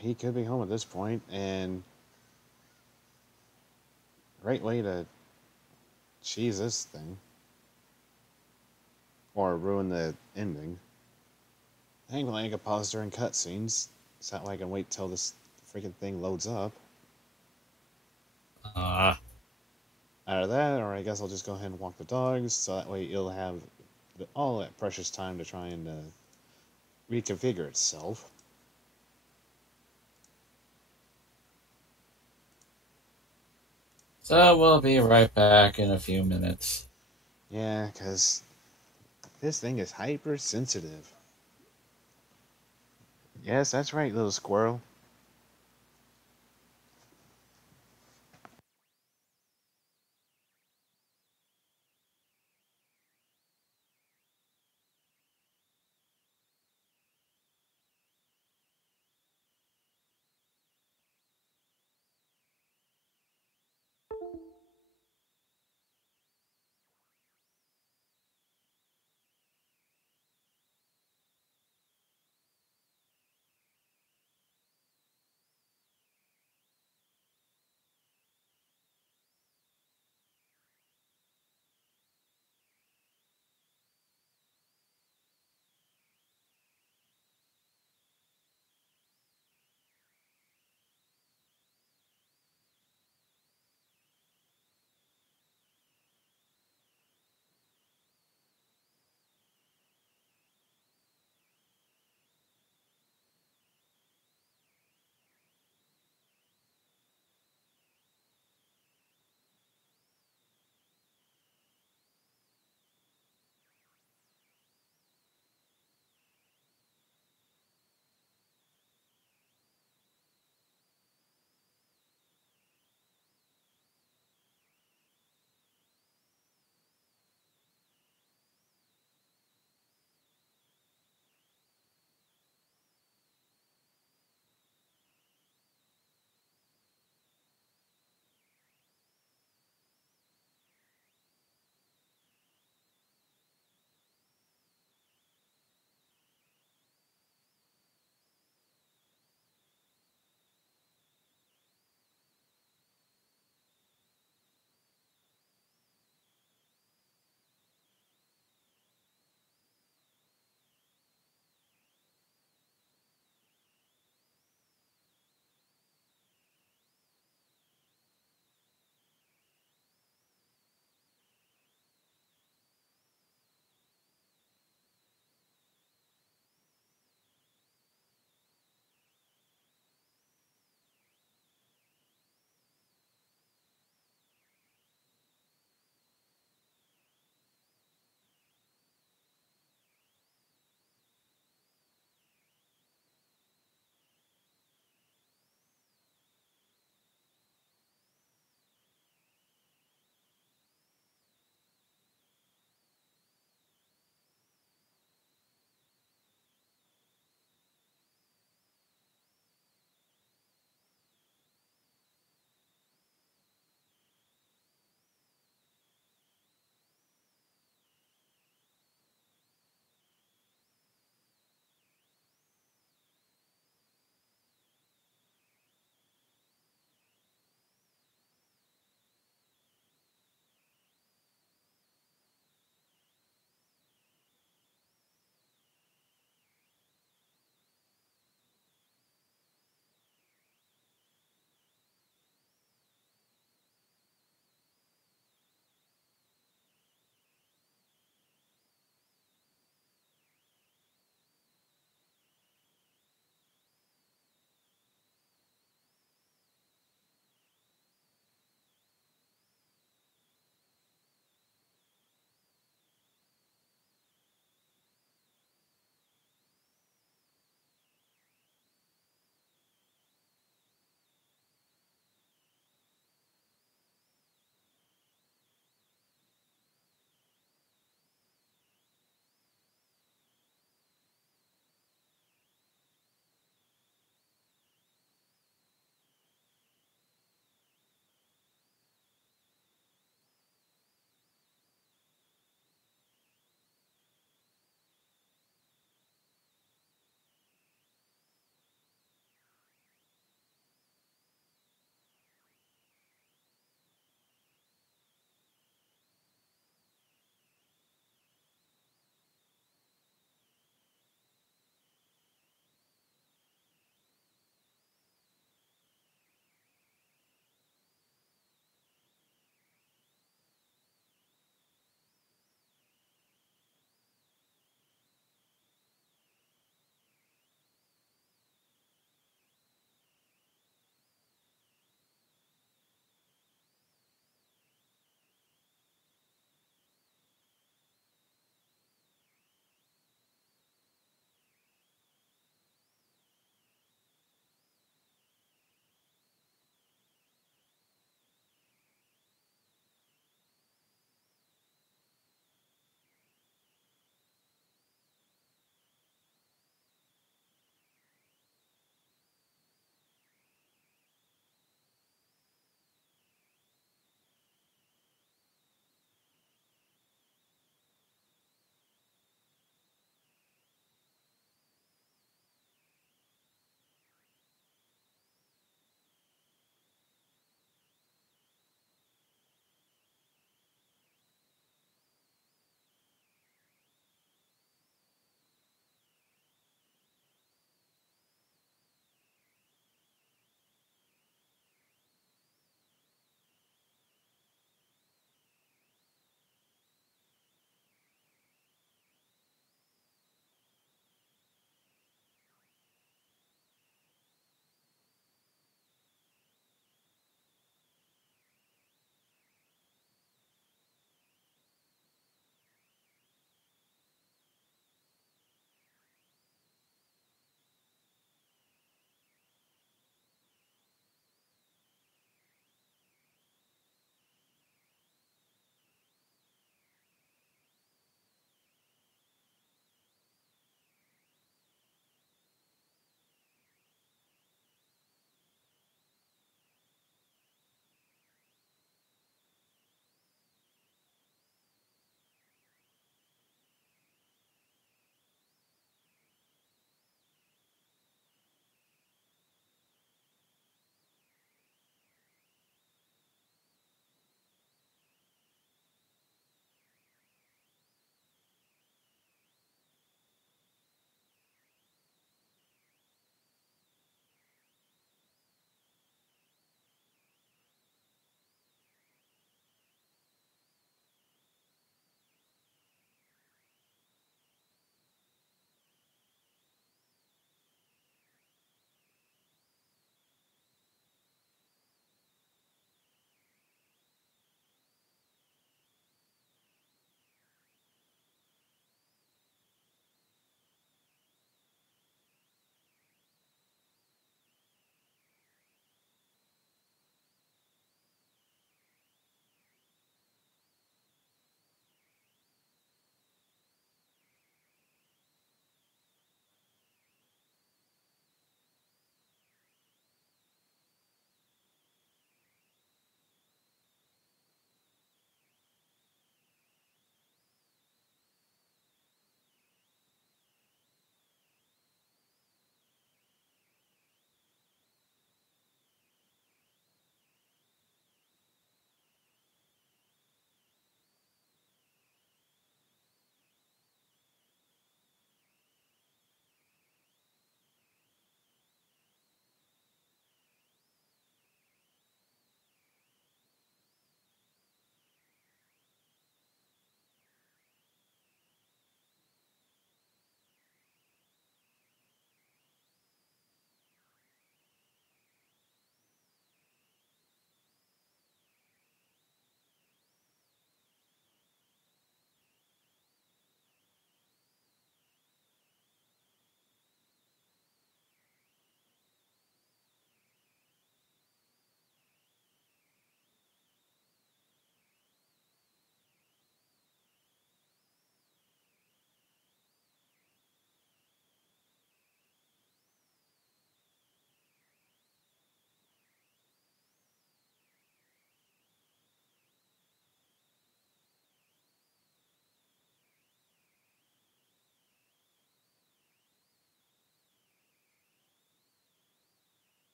He could be home at this point, and... Great way to cheese this thing. Or ruin the ending. Thankfully, I can pause during cutscenes, so that way I can wait till this freaking thing loads up. Either that, or I guess I'll just go ahead and walk the dogs, so that way it'll have all that precious time to try and reconfigure itself. So we'll be right back in a few minutes. Yeah, because this thing is hypersensitive. Yes, that's right, little squirrel.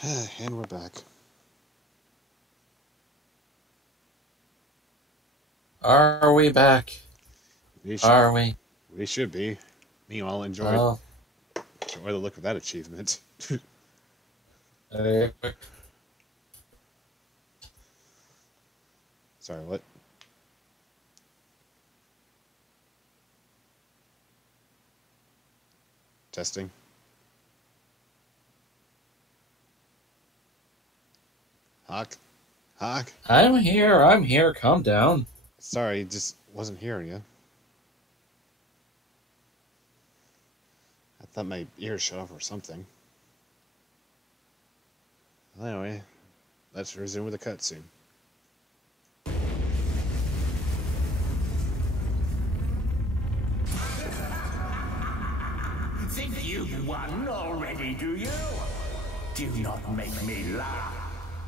And we're back. Are we back? Are we? We should be. Meanwhile, enjoy the look of that achievement. Sorry, what? Testing. Hawk? Hawk? I'm here, calm down. Sorry, just wasn't hearing you. I thought my ears shut off or something. Anyway, let's resume with the cutscene. Think you've won already, do you? Do not make me laugh.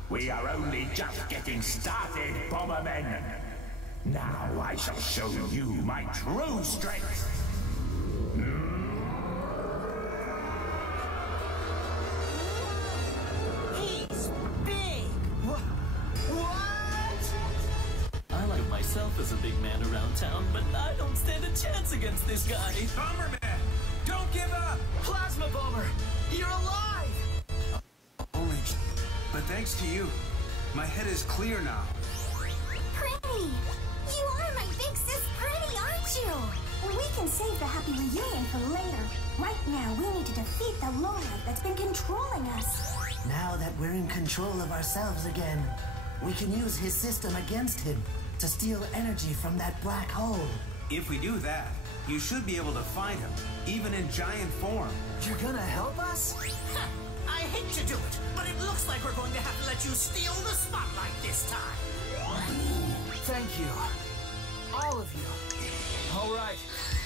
We are only just getting started, Bombermen. Now I shall show you my true strength. He's big. What? I like myself as a big man around town, but I don't stand a chance against this guy. Bomberman, don't give up! Plasma Bomber, you're alive! But thanks to you, my head is clear now. Pretty. You are my big sis Pretty, aren't you? We can save the happy reunion for later. Right now, we need to defeat the lowlight that's been controlling us. Now that we're in control of ourselves again, we can use his system against him to steal energy from that black hole. If we do that, you should be able to find him, even in giant form. You're gonna help us? I hate to do it, but it looks like we're going to have to let you steal the spotlight this time. Thank you. All of you. All right.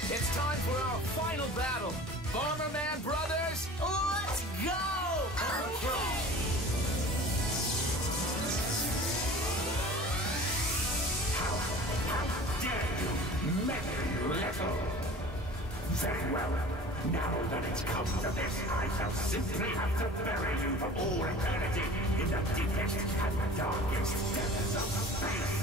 It's time for our final battle. Bomberman Brothers, let's go! Okay. How dare you, meddling little! Very well. Now that it's come to this, I shall simply have to bury you for all eternity in the deepest and darkest depths of space.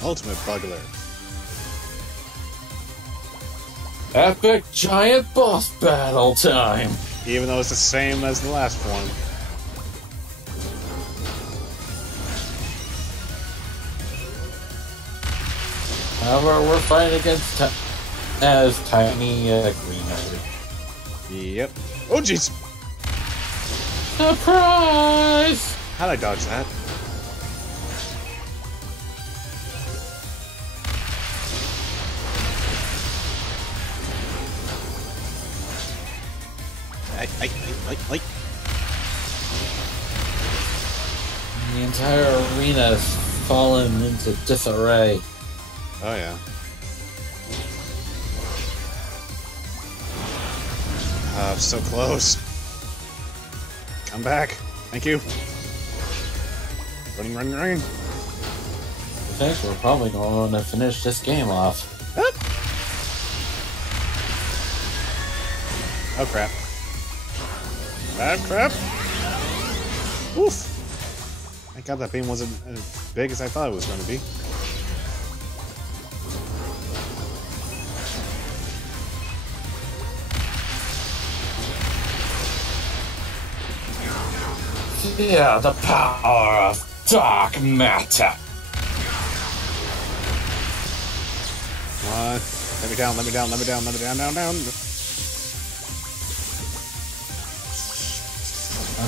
Ultimate Bugler. Epic giant boss battle time! Even though it's the same as the last one. However, we're fighting against as tiny greener. Yep. Oh jeez! Surprise! How'd I dodge that? Like. The entire arena has fallen into disarray. Oh yeah. So close. Come back. Thank you. Running. I think we're probably going to finish this game off. Oh crap. Crap. Oof. Thank God that beam wasn't as big as I thought it was going to be. Yeah, the power of dark matter. What? Let me down.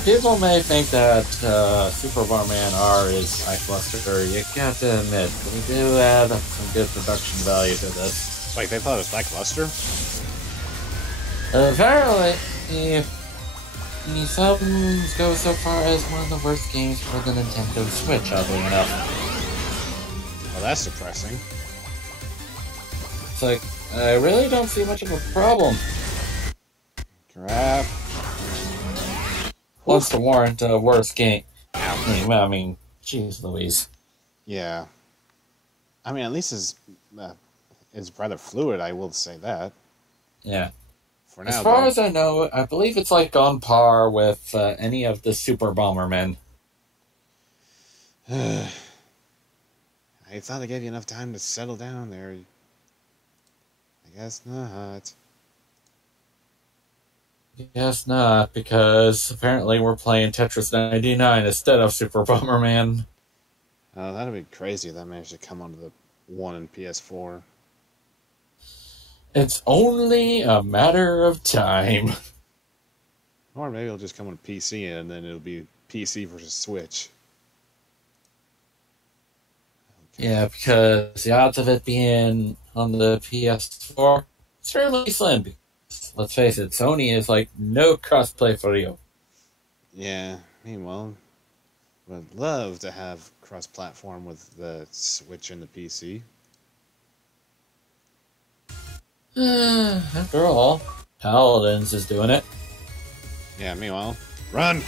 People may think that Super Bomberman R is lackluster. You got to admit, we do add some good production value to this. Wait, they thought it was lackluster? Apparently, some go so far as one of the worst games for the Nintendo Switch, oddly enough. Well, that's depressing. It's like, I really don't see much of a problem. Crap. Wants to warrant a worse game. I mean, jeez Louise. Yeah. I mean, at least is rather fluid, I will say that. Yeah. For now, as far as I know, I believe it's like on par with any of the Super Bombermen. I thought I gave you enough time to settle down there. I guess not. Guess not, because apparently we're playing Tetris 99 instead of Super Bomberman. Oh, that'd be crazy if that managed to come onto the one in PS4. It's only a matter of time. Or maybe it'll just come on PC and then it'll be PC versus Switch. Okay. Yeah, because the odds of it being on the PS4 is fairly slim. Let's face it, Sony is like no crossplay for you. Yeah, meanwhile, would love to have cross-platform with the Switch and the PC. After all, Paladins is doing it. Yeah, meanwhile, run!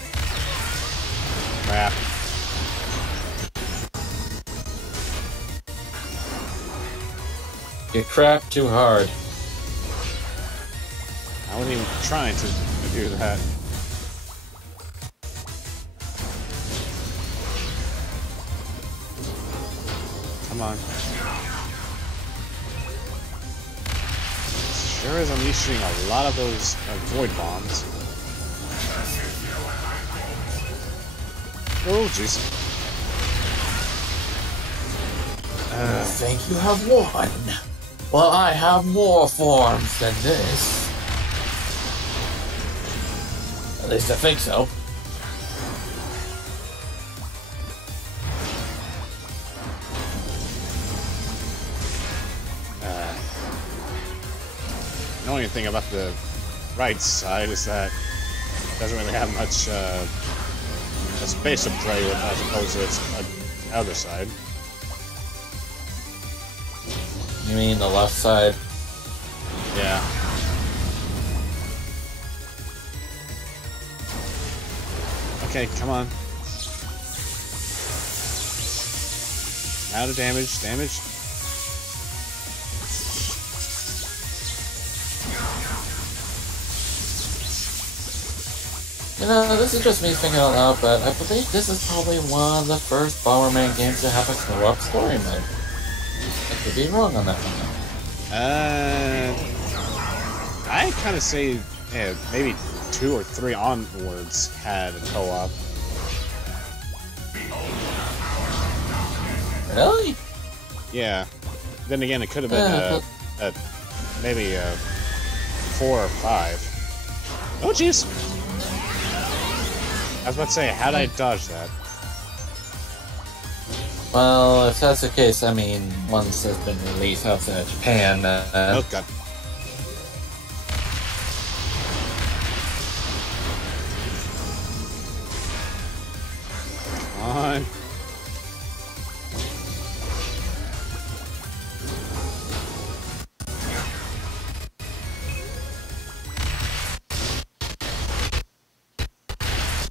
Crap. You crap too hard. I wasn't even trying to do that. Come on. Sure is unleashing a lot of those void bombs. Oh, jeez. I think you have won. Well, I have more forms than this. At least I think so. The only thing about the right side is that it doesn't really have much space to play with as opposed to its other side. You mean the left side? Yeah. Okay, come on. Out of damage. You know, this is just me thinking out loud, but I believe this is probably one of the first Bomberman games to have a co-op story mode. I could be wrong on that one. I kind of say maybe 2 or 3 onwards had a co-op. Really? Yeah. Then again, it could have been maybe 4 or 5. Oh, jeez. I was about to say, how did I dodge that? Well, if that's the case, I mean, once it's been released outside Japan, oh, God. Come on.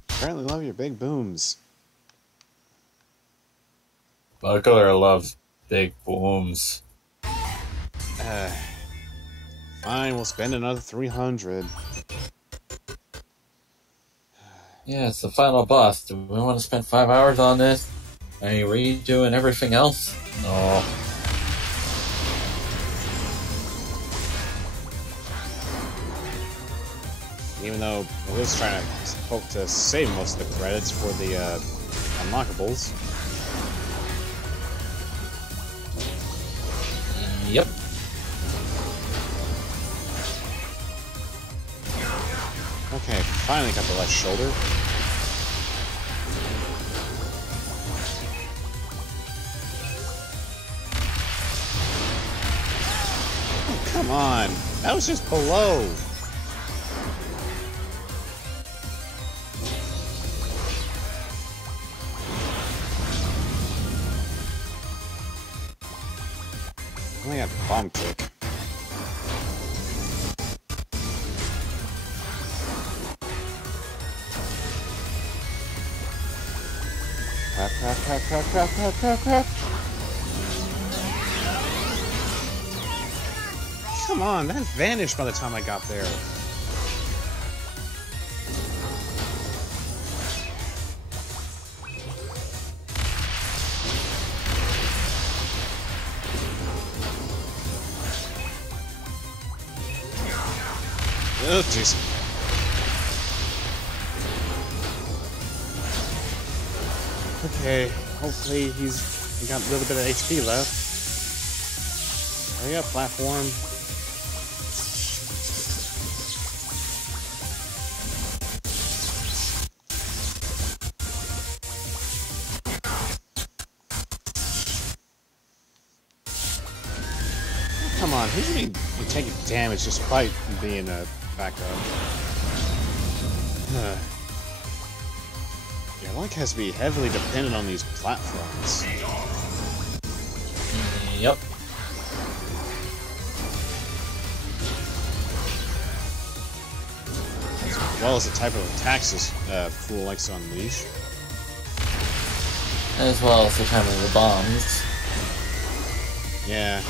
Apparently love your big booms. Buckler loves big booms. Fine, we'll spend another 300. Yeah, it's the final boss. Do we want to spend 5 hours on this? Are you redoing everything else? No. Even though I was trying to hope to save most of the credits for the unlockables. Yep. Okay, finally got the left shoulder. Oh, come on. That was just below. I only got bomb kick. Crap, crap, crap, crap, crap, crap, crap. Come on, that vanished by the time I got there. Oh, jeez. Okay, hopefully he got a little bit of HP left. Hurry up, platform. Come on, he's really taking damage despite being a backup. Your luck has to be heavily dependent on these platforms. Yep. As well as the type of attacks this fool likes to unleash. As well as the time of the bombs. Yeah.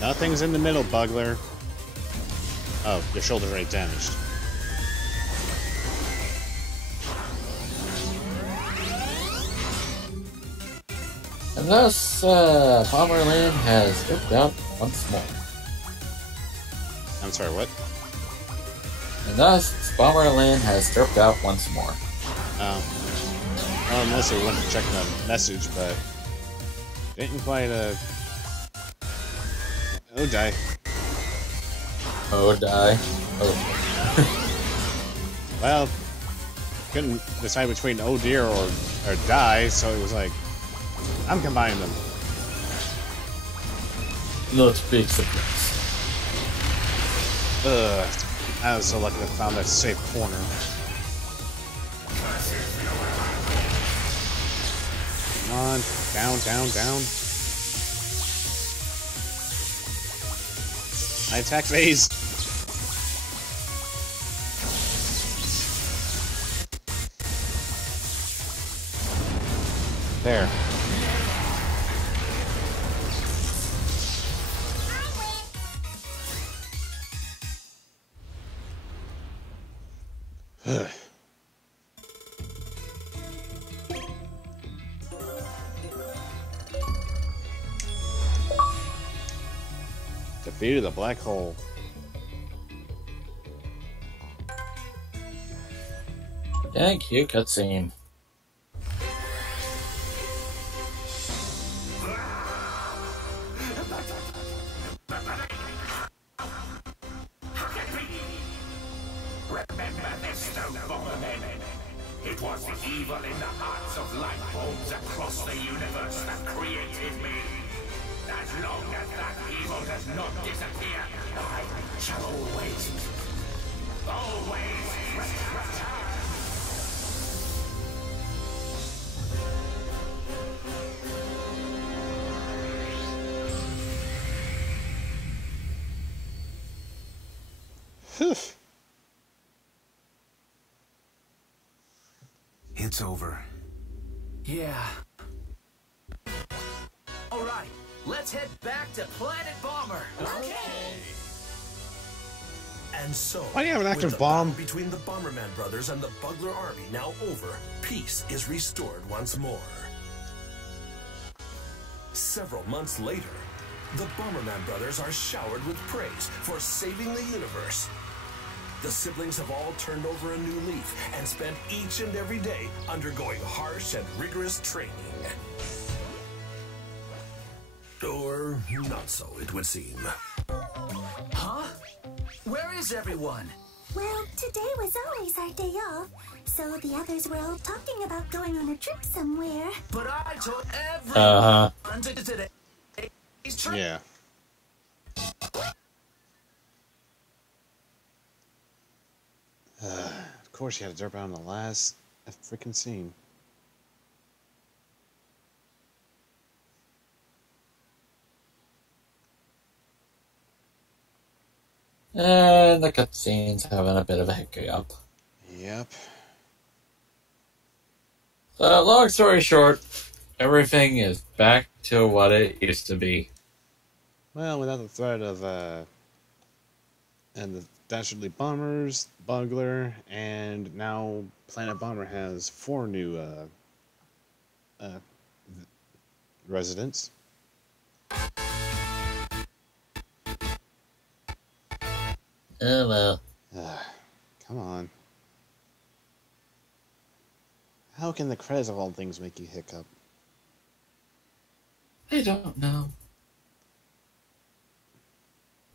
Nothing's in the middle, Bugler. Oh, your shoulder's already damaged. And thus, BomberLyn has ripped out once more. I'm sorry, what? And thus, BomberLyn has stripped out once more. Well, Melissa went to check the message, but didn't quite, Oh, die. Oh, die. Oh. Well, couldn't decide between oh dear or die, so it was like, I'm combining them. Not a big surprise. Ugh. I was so lucky to found that safe corner. Come on. Down, down, down. I attack phase. There. Defeated the black hole. Thank you, cutscene. Remember this, though, BomberLyn. It was the evil in the hearts of life forms across the universe that created me. As long as that evil does not disappear, I shall always return. It's over. Yeah. All right, let's head back to Planet Bomber. Okay. And so, Why do you have an active with the bomb? battle between the Bomberman brothers and the Bugler army now over, peace is restored once more. Several months later, the Bomberman brothers are showered with praise for saving the universe. The siblings have all turned over a new leaf and spent each and every day undergoing harsh and rigorous training. Or not so, it would seem. Huh? Where is everyone? Well, today was always our day off, so the others were all talking about going on a trip somewhere. But I told everyone to today. Yeah. Of course, you had to derp out on the last freaking scene. And the cutscene's having a bit of a hiccup. Yep. So, long story short, everything is back to what it used to be. Well, without the threat of, and the Dastardly Bombers, Bugler, and now Planet Bomber has 4 new, residents. Oh, well. Come on. How can the credits of all things make you hiccup? I don't know.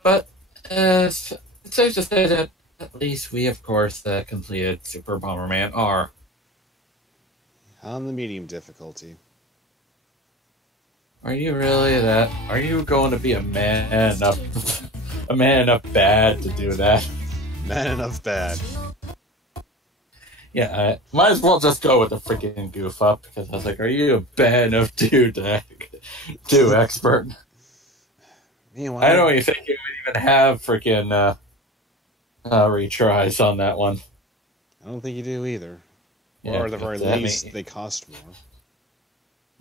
But, it's safe to say that at least we, of course, completed Super Bomberman R. On the medium difficulty. Are you really that? Are you going to be a man enough, a man enough bad to do that? Man enough bad. Yeah, I might as well just go with the freaking goof up, because I was like, are you a bad enough dude to do expert? Meanwhile, I don't even think you would even have freaking retries on that one. I don't think you do either. Yeah, or at the very least, they cost more.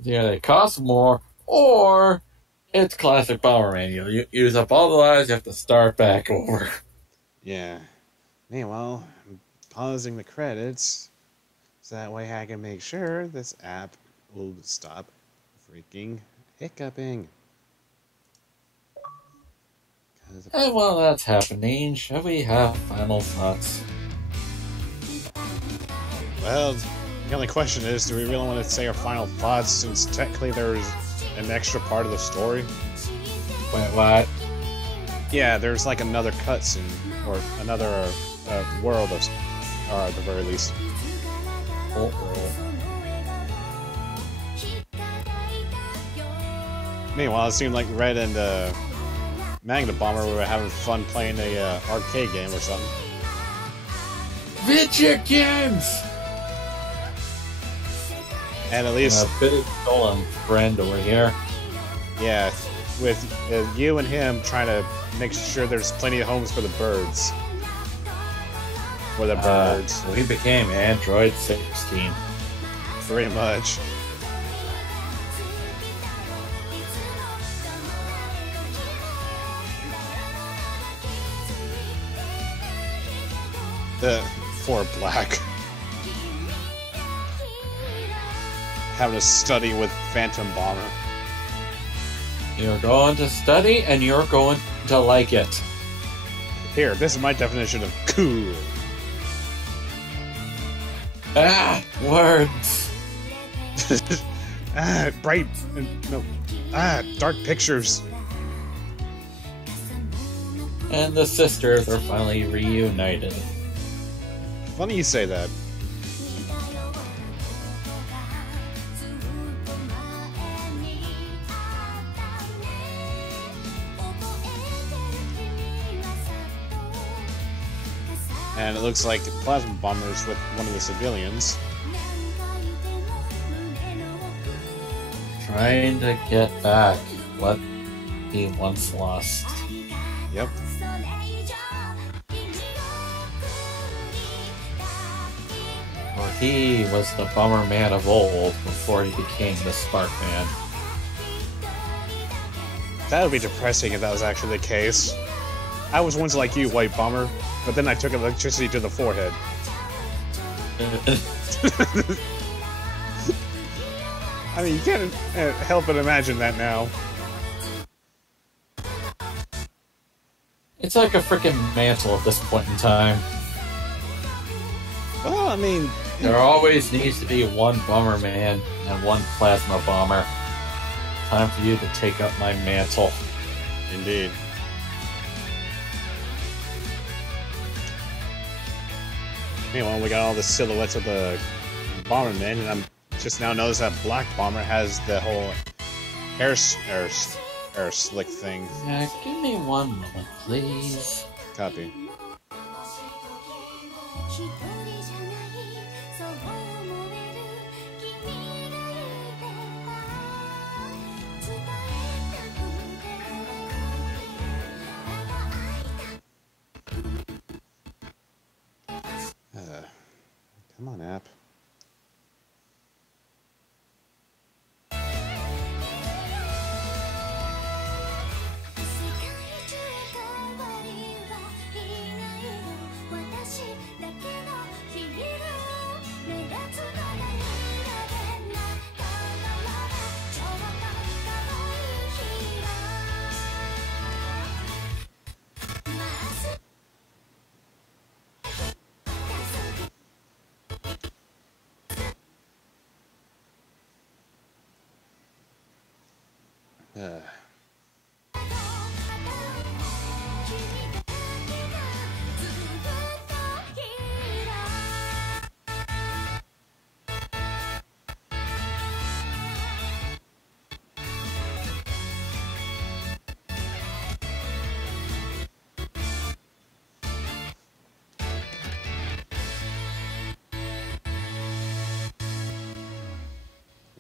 Yeah, they cost more, or it's classic Bomberman. You use up all the lives, you have to start back over. Yeah. Meanwhile, I'm pausing the credits so that way I can make sure this app will stop freaking hiccuping. And while that's happening, shall we have final thoughts? Well, the only question is, do we really want to say our final thoughts since technically there's an extra part of the story? Wait, what? Yeah, there's like another cutscene, or another world, or at the very least. Meanwhile, it seemed like Red and Magna Bomber were having fun playing a arcade game or something. Video games! And at least a big stolen friend over here. Yeah, with you and him trying to make sure there's plenty of homes for the birds. For the birds. We became Android 16. Pretty much. Poor Black. Having to study with Phantom Bomber. You're going to study, and you're going to like it. Here, this is my definition of cool. Ah, words. Bright. No. Dark pictures. And the sisters are finally reunited. Funny you say that. And it looks like Plasma Bomber's with one of the civilians. Trying to get back what he once lost. Yep. Well, he was the Bomberman of old before he became the Sparkman. That would be depressing if that was actually the case. I was once like you, White Bomber, but then I took electricity to the forehead. I mean, you can't help but imagine that now. It's like a freaking mantle at this point in time. Well, I mean... There always needs to be one Bomberman and one Plasma Bomber. Time for you to take up my mantle. Indeed. Meanwhile, we got all the silhouettes of the Bomberman, and I'm just now noticed that Black Bomber has the whole hair slick thing. Yeah, give me 1 moment, please. Copy. Come on, app.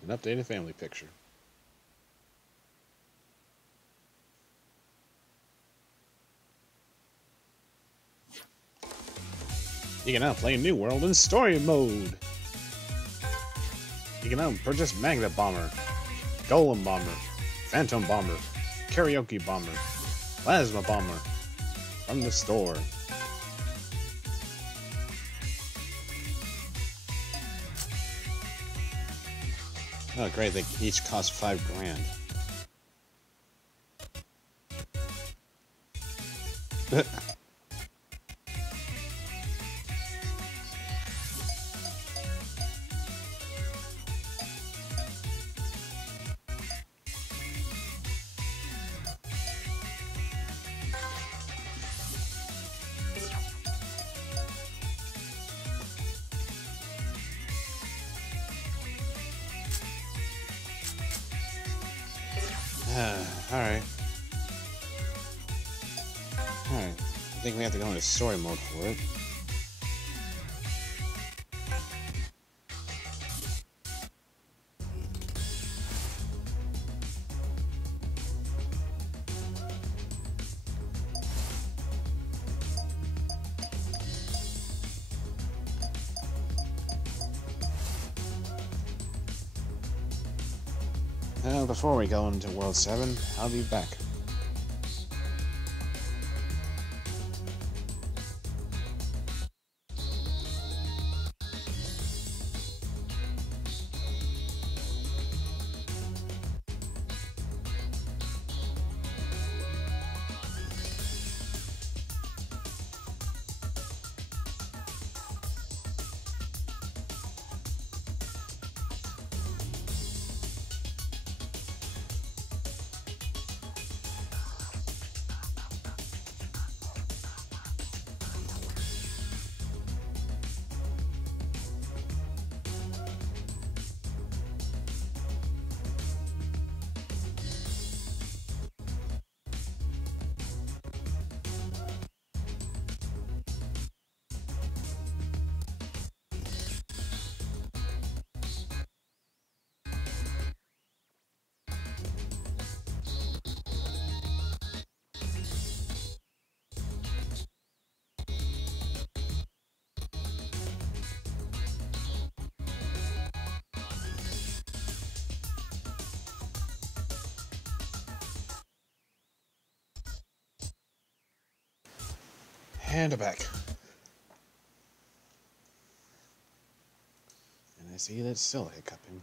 An updated family picture. You can now play New World in story mode. You can now purchase Magnet Bomber, Golem Bomber, Phantom Bomber, Karaoke Bomber, Plasma Bomber from the store. Oh great, they each cost $5 grand. Alright. Alright. I think we have to go into story mode for it. Before we go into World 7, I'll be back. And back. And I see that it's still hiccuping.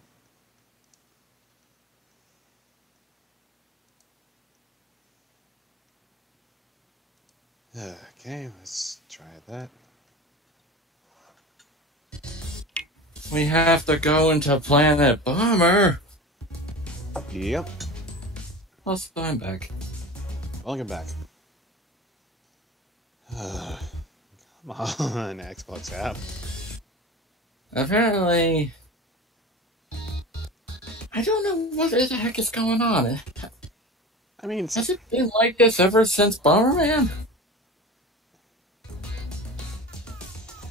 Okay, let's try that. We have to go into Planet Bomber. Yep. Also, I'm back. Welcome back. Come on, Xbox app. Apparently, I don't know what the heck is going on. I mean, has it been like this ever since Bomberman?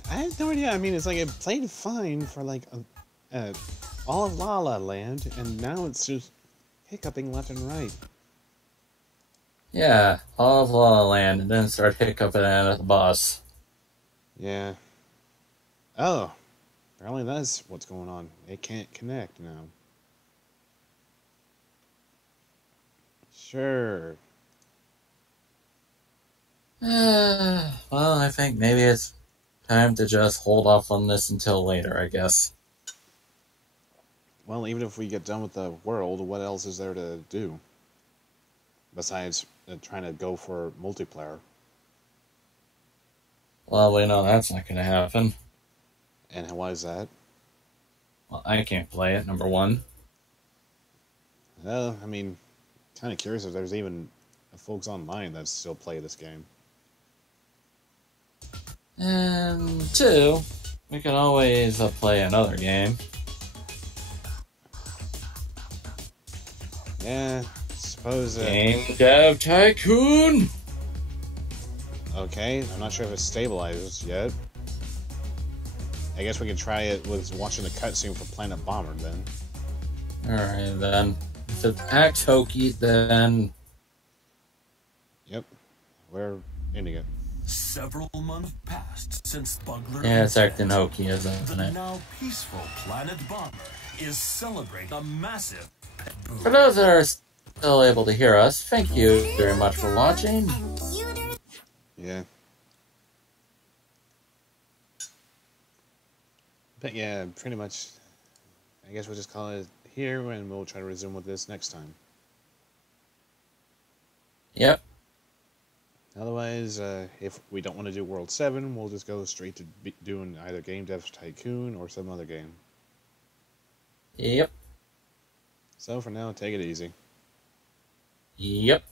I have no idea. I mean, it's like it played fine for like all of La La Land, and now it's just hiccuping left and right. Yeah, all of La La Land, and then start hiccuping at the boss. Yeah. Oh. Apparently that's what's going on. It can't connect now. Sure. Well, I think maybe it's time to just hold off on this until later, I guess. Well, even if we get done with the world, what else is there to do? Besides trying to go for multiplayer. Well, we know that's not going to happen. And why is that? Well, I can't play it, number one. Well, I mean, kind of curious if there's even folks online that still play this game. And two, we can always play another game. Yeah, suppose... Game Dev Tycoon! Okay, I'm not sure if it stabilizes yet. I guess we can try it with watching the cutscene for Planet Bomber then. Alright then. If it acts hokey, then... Yep, we're ending it. Several months passed since Bugler... Yeah, it's acting hokey, isn't The it? now peaceful Planet Bomber is celebrating a massive pet boom. For those that are still able to hear us, thank you very much for watching. Yeah. But yeah, pretty much, I guess we'll just call it here, and we'll try to resume with this next time. Yep. Otherwise, if we don't want to do World 7, we'll just go straight to doing either Game Dev Tycoon or some other game. Yep. So for now, take it easy. Yep.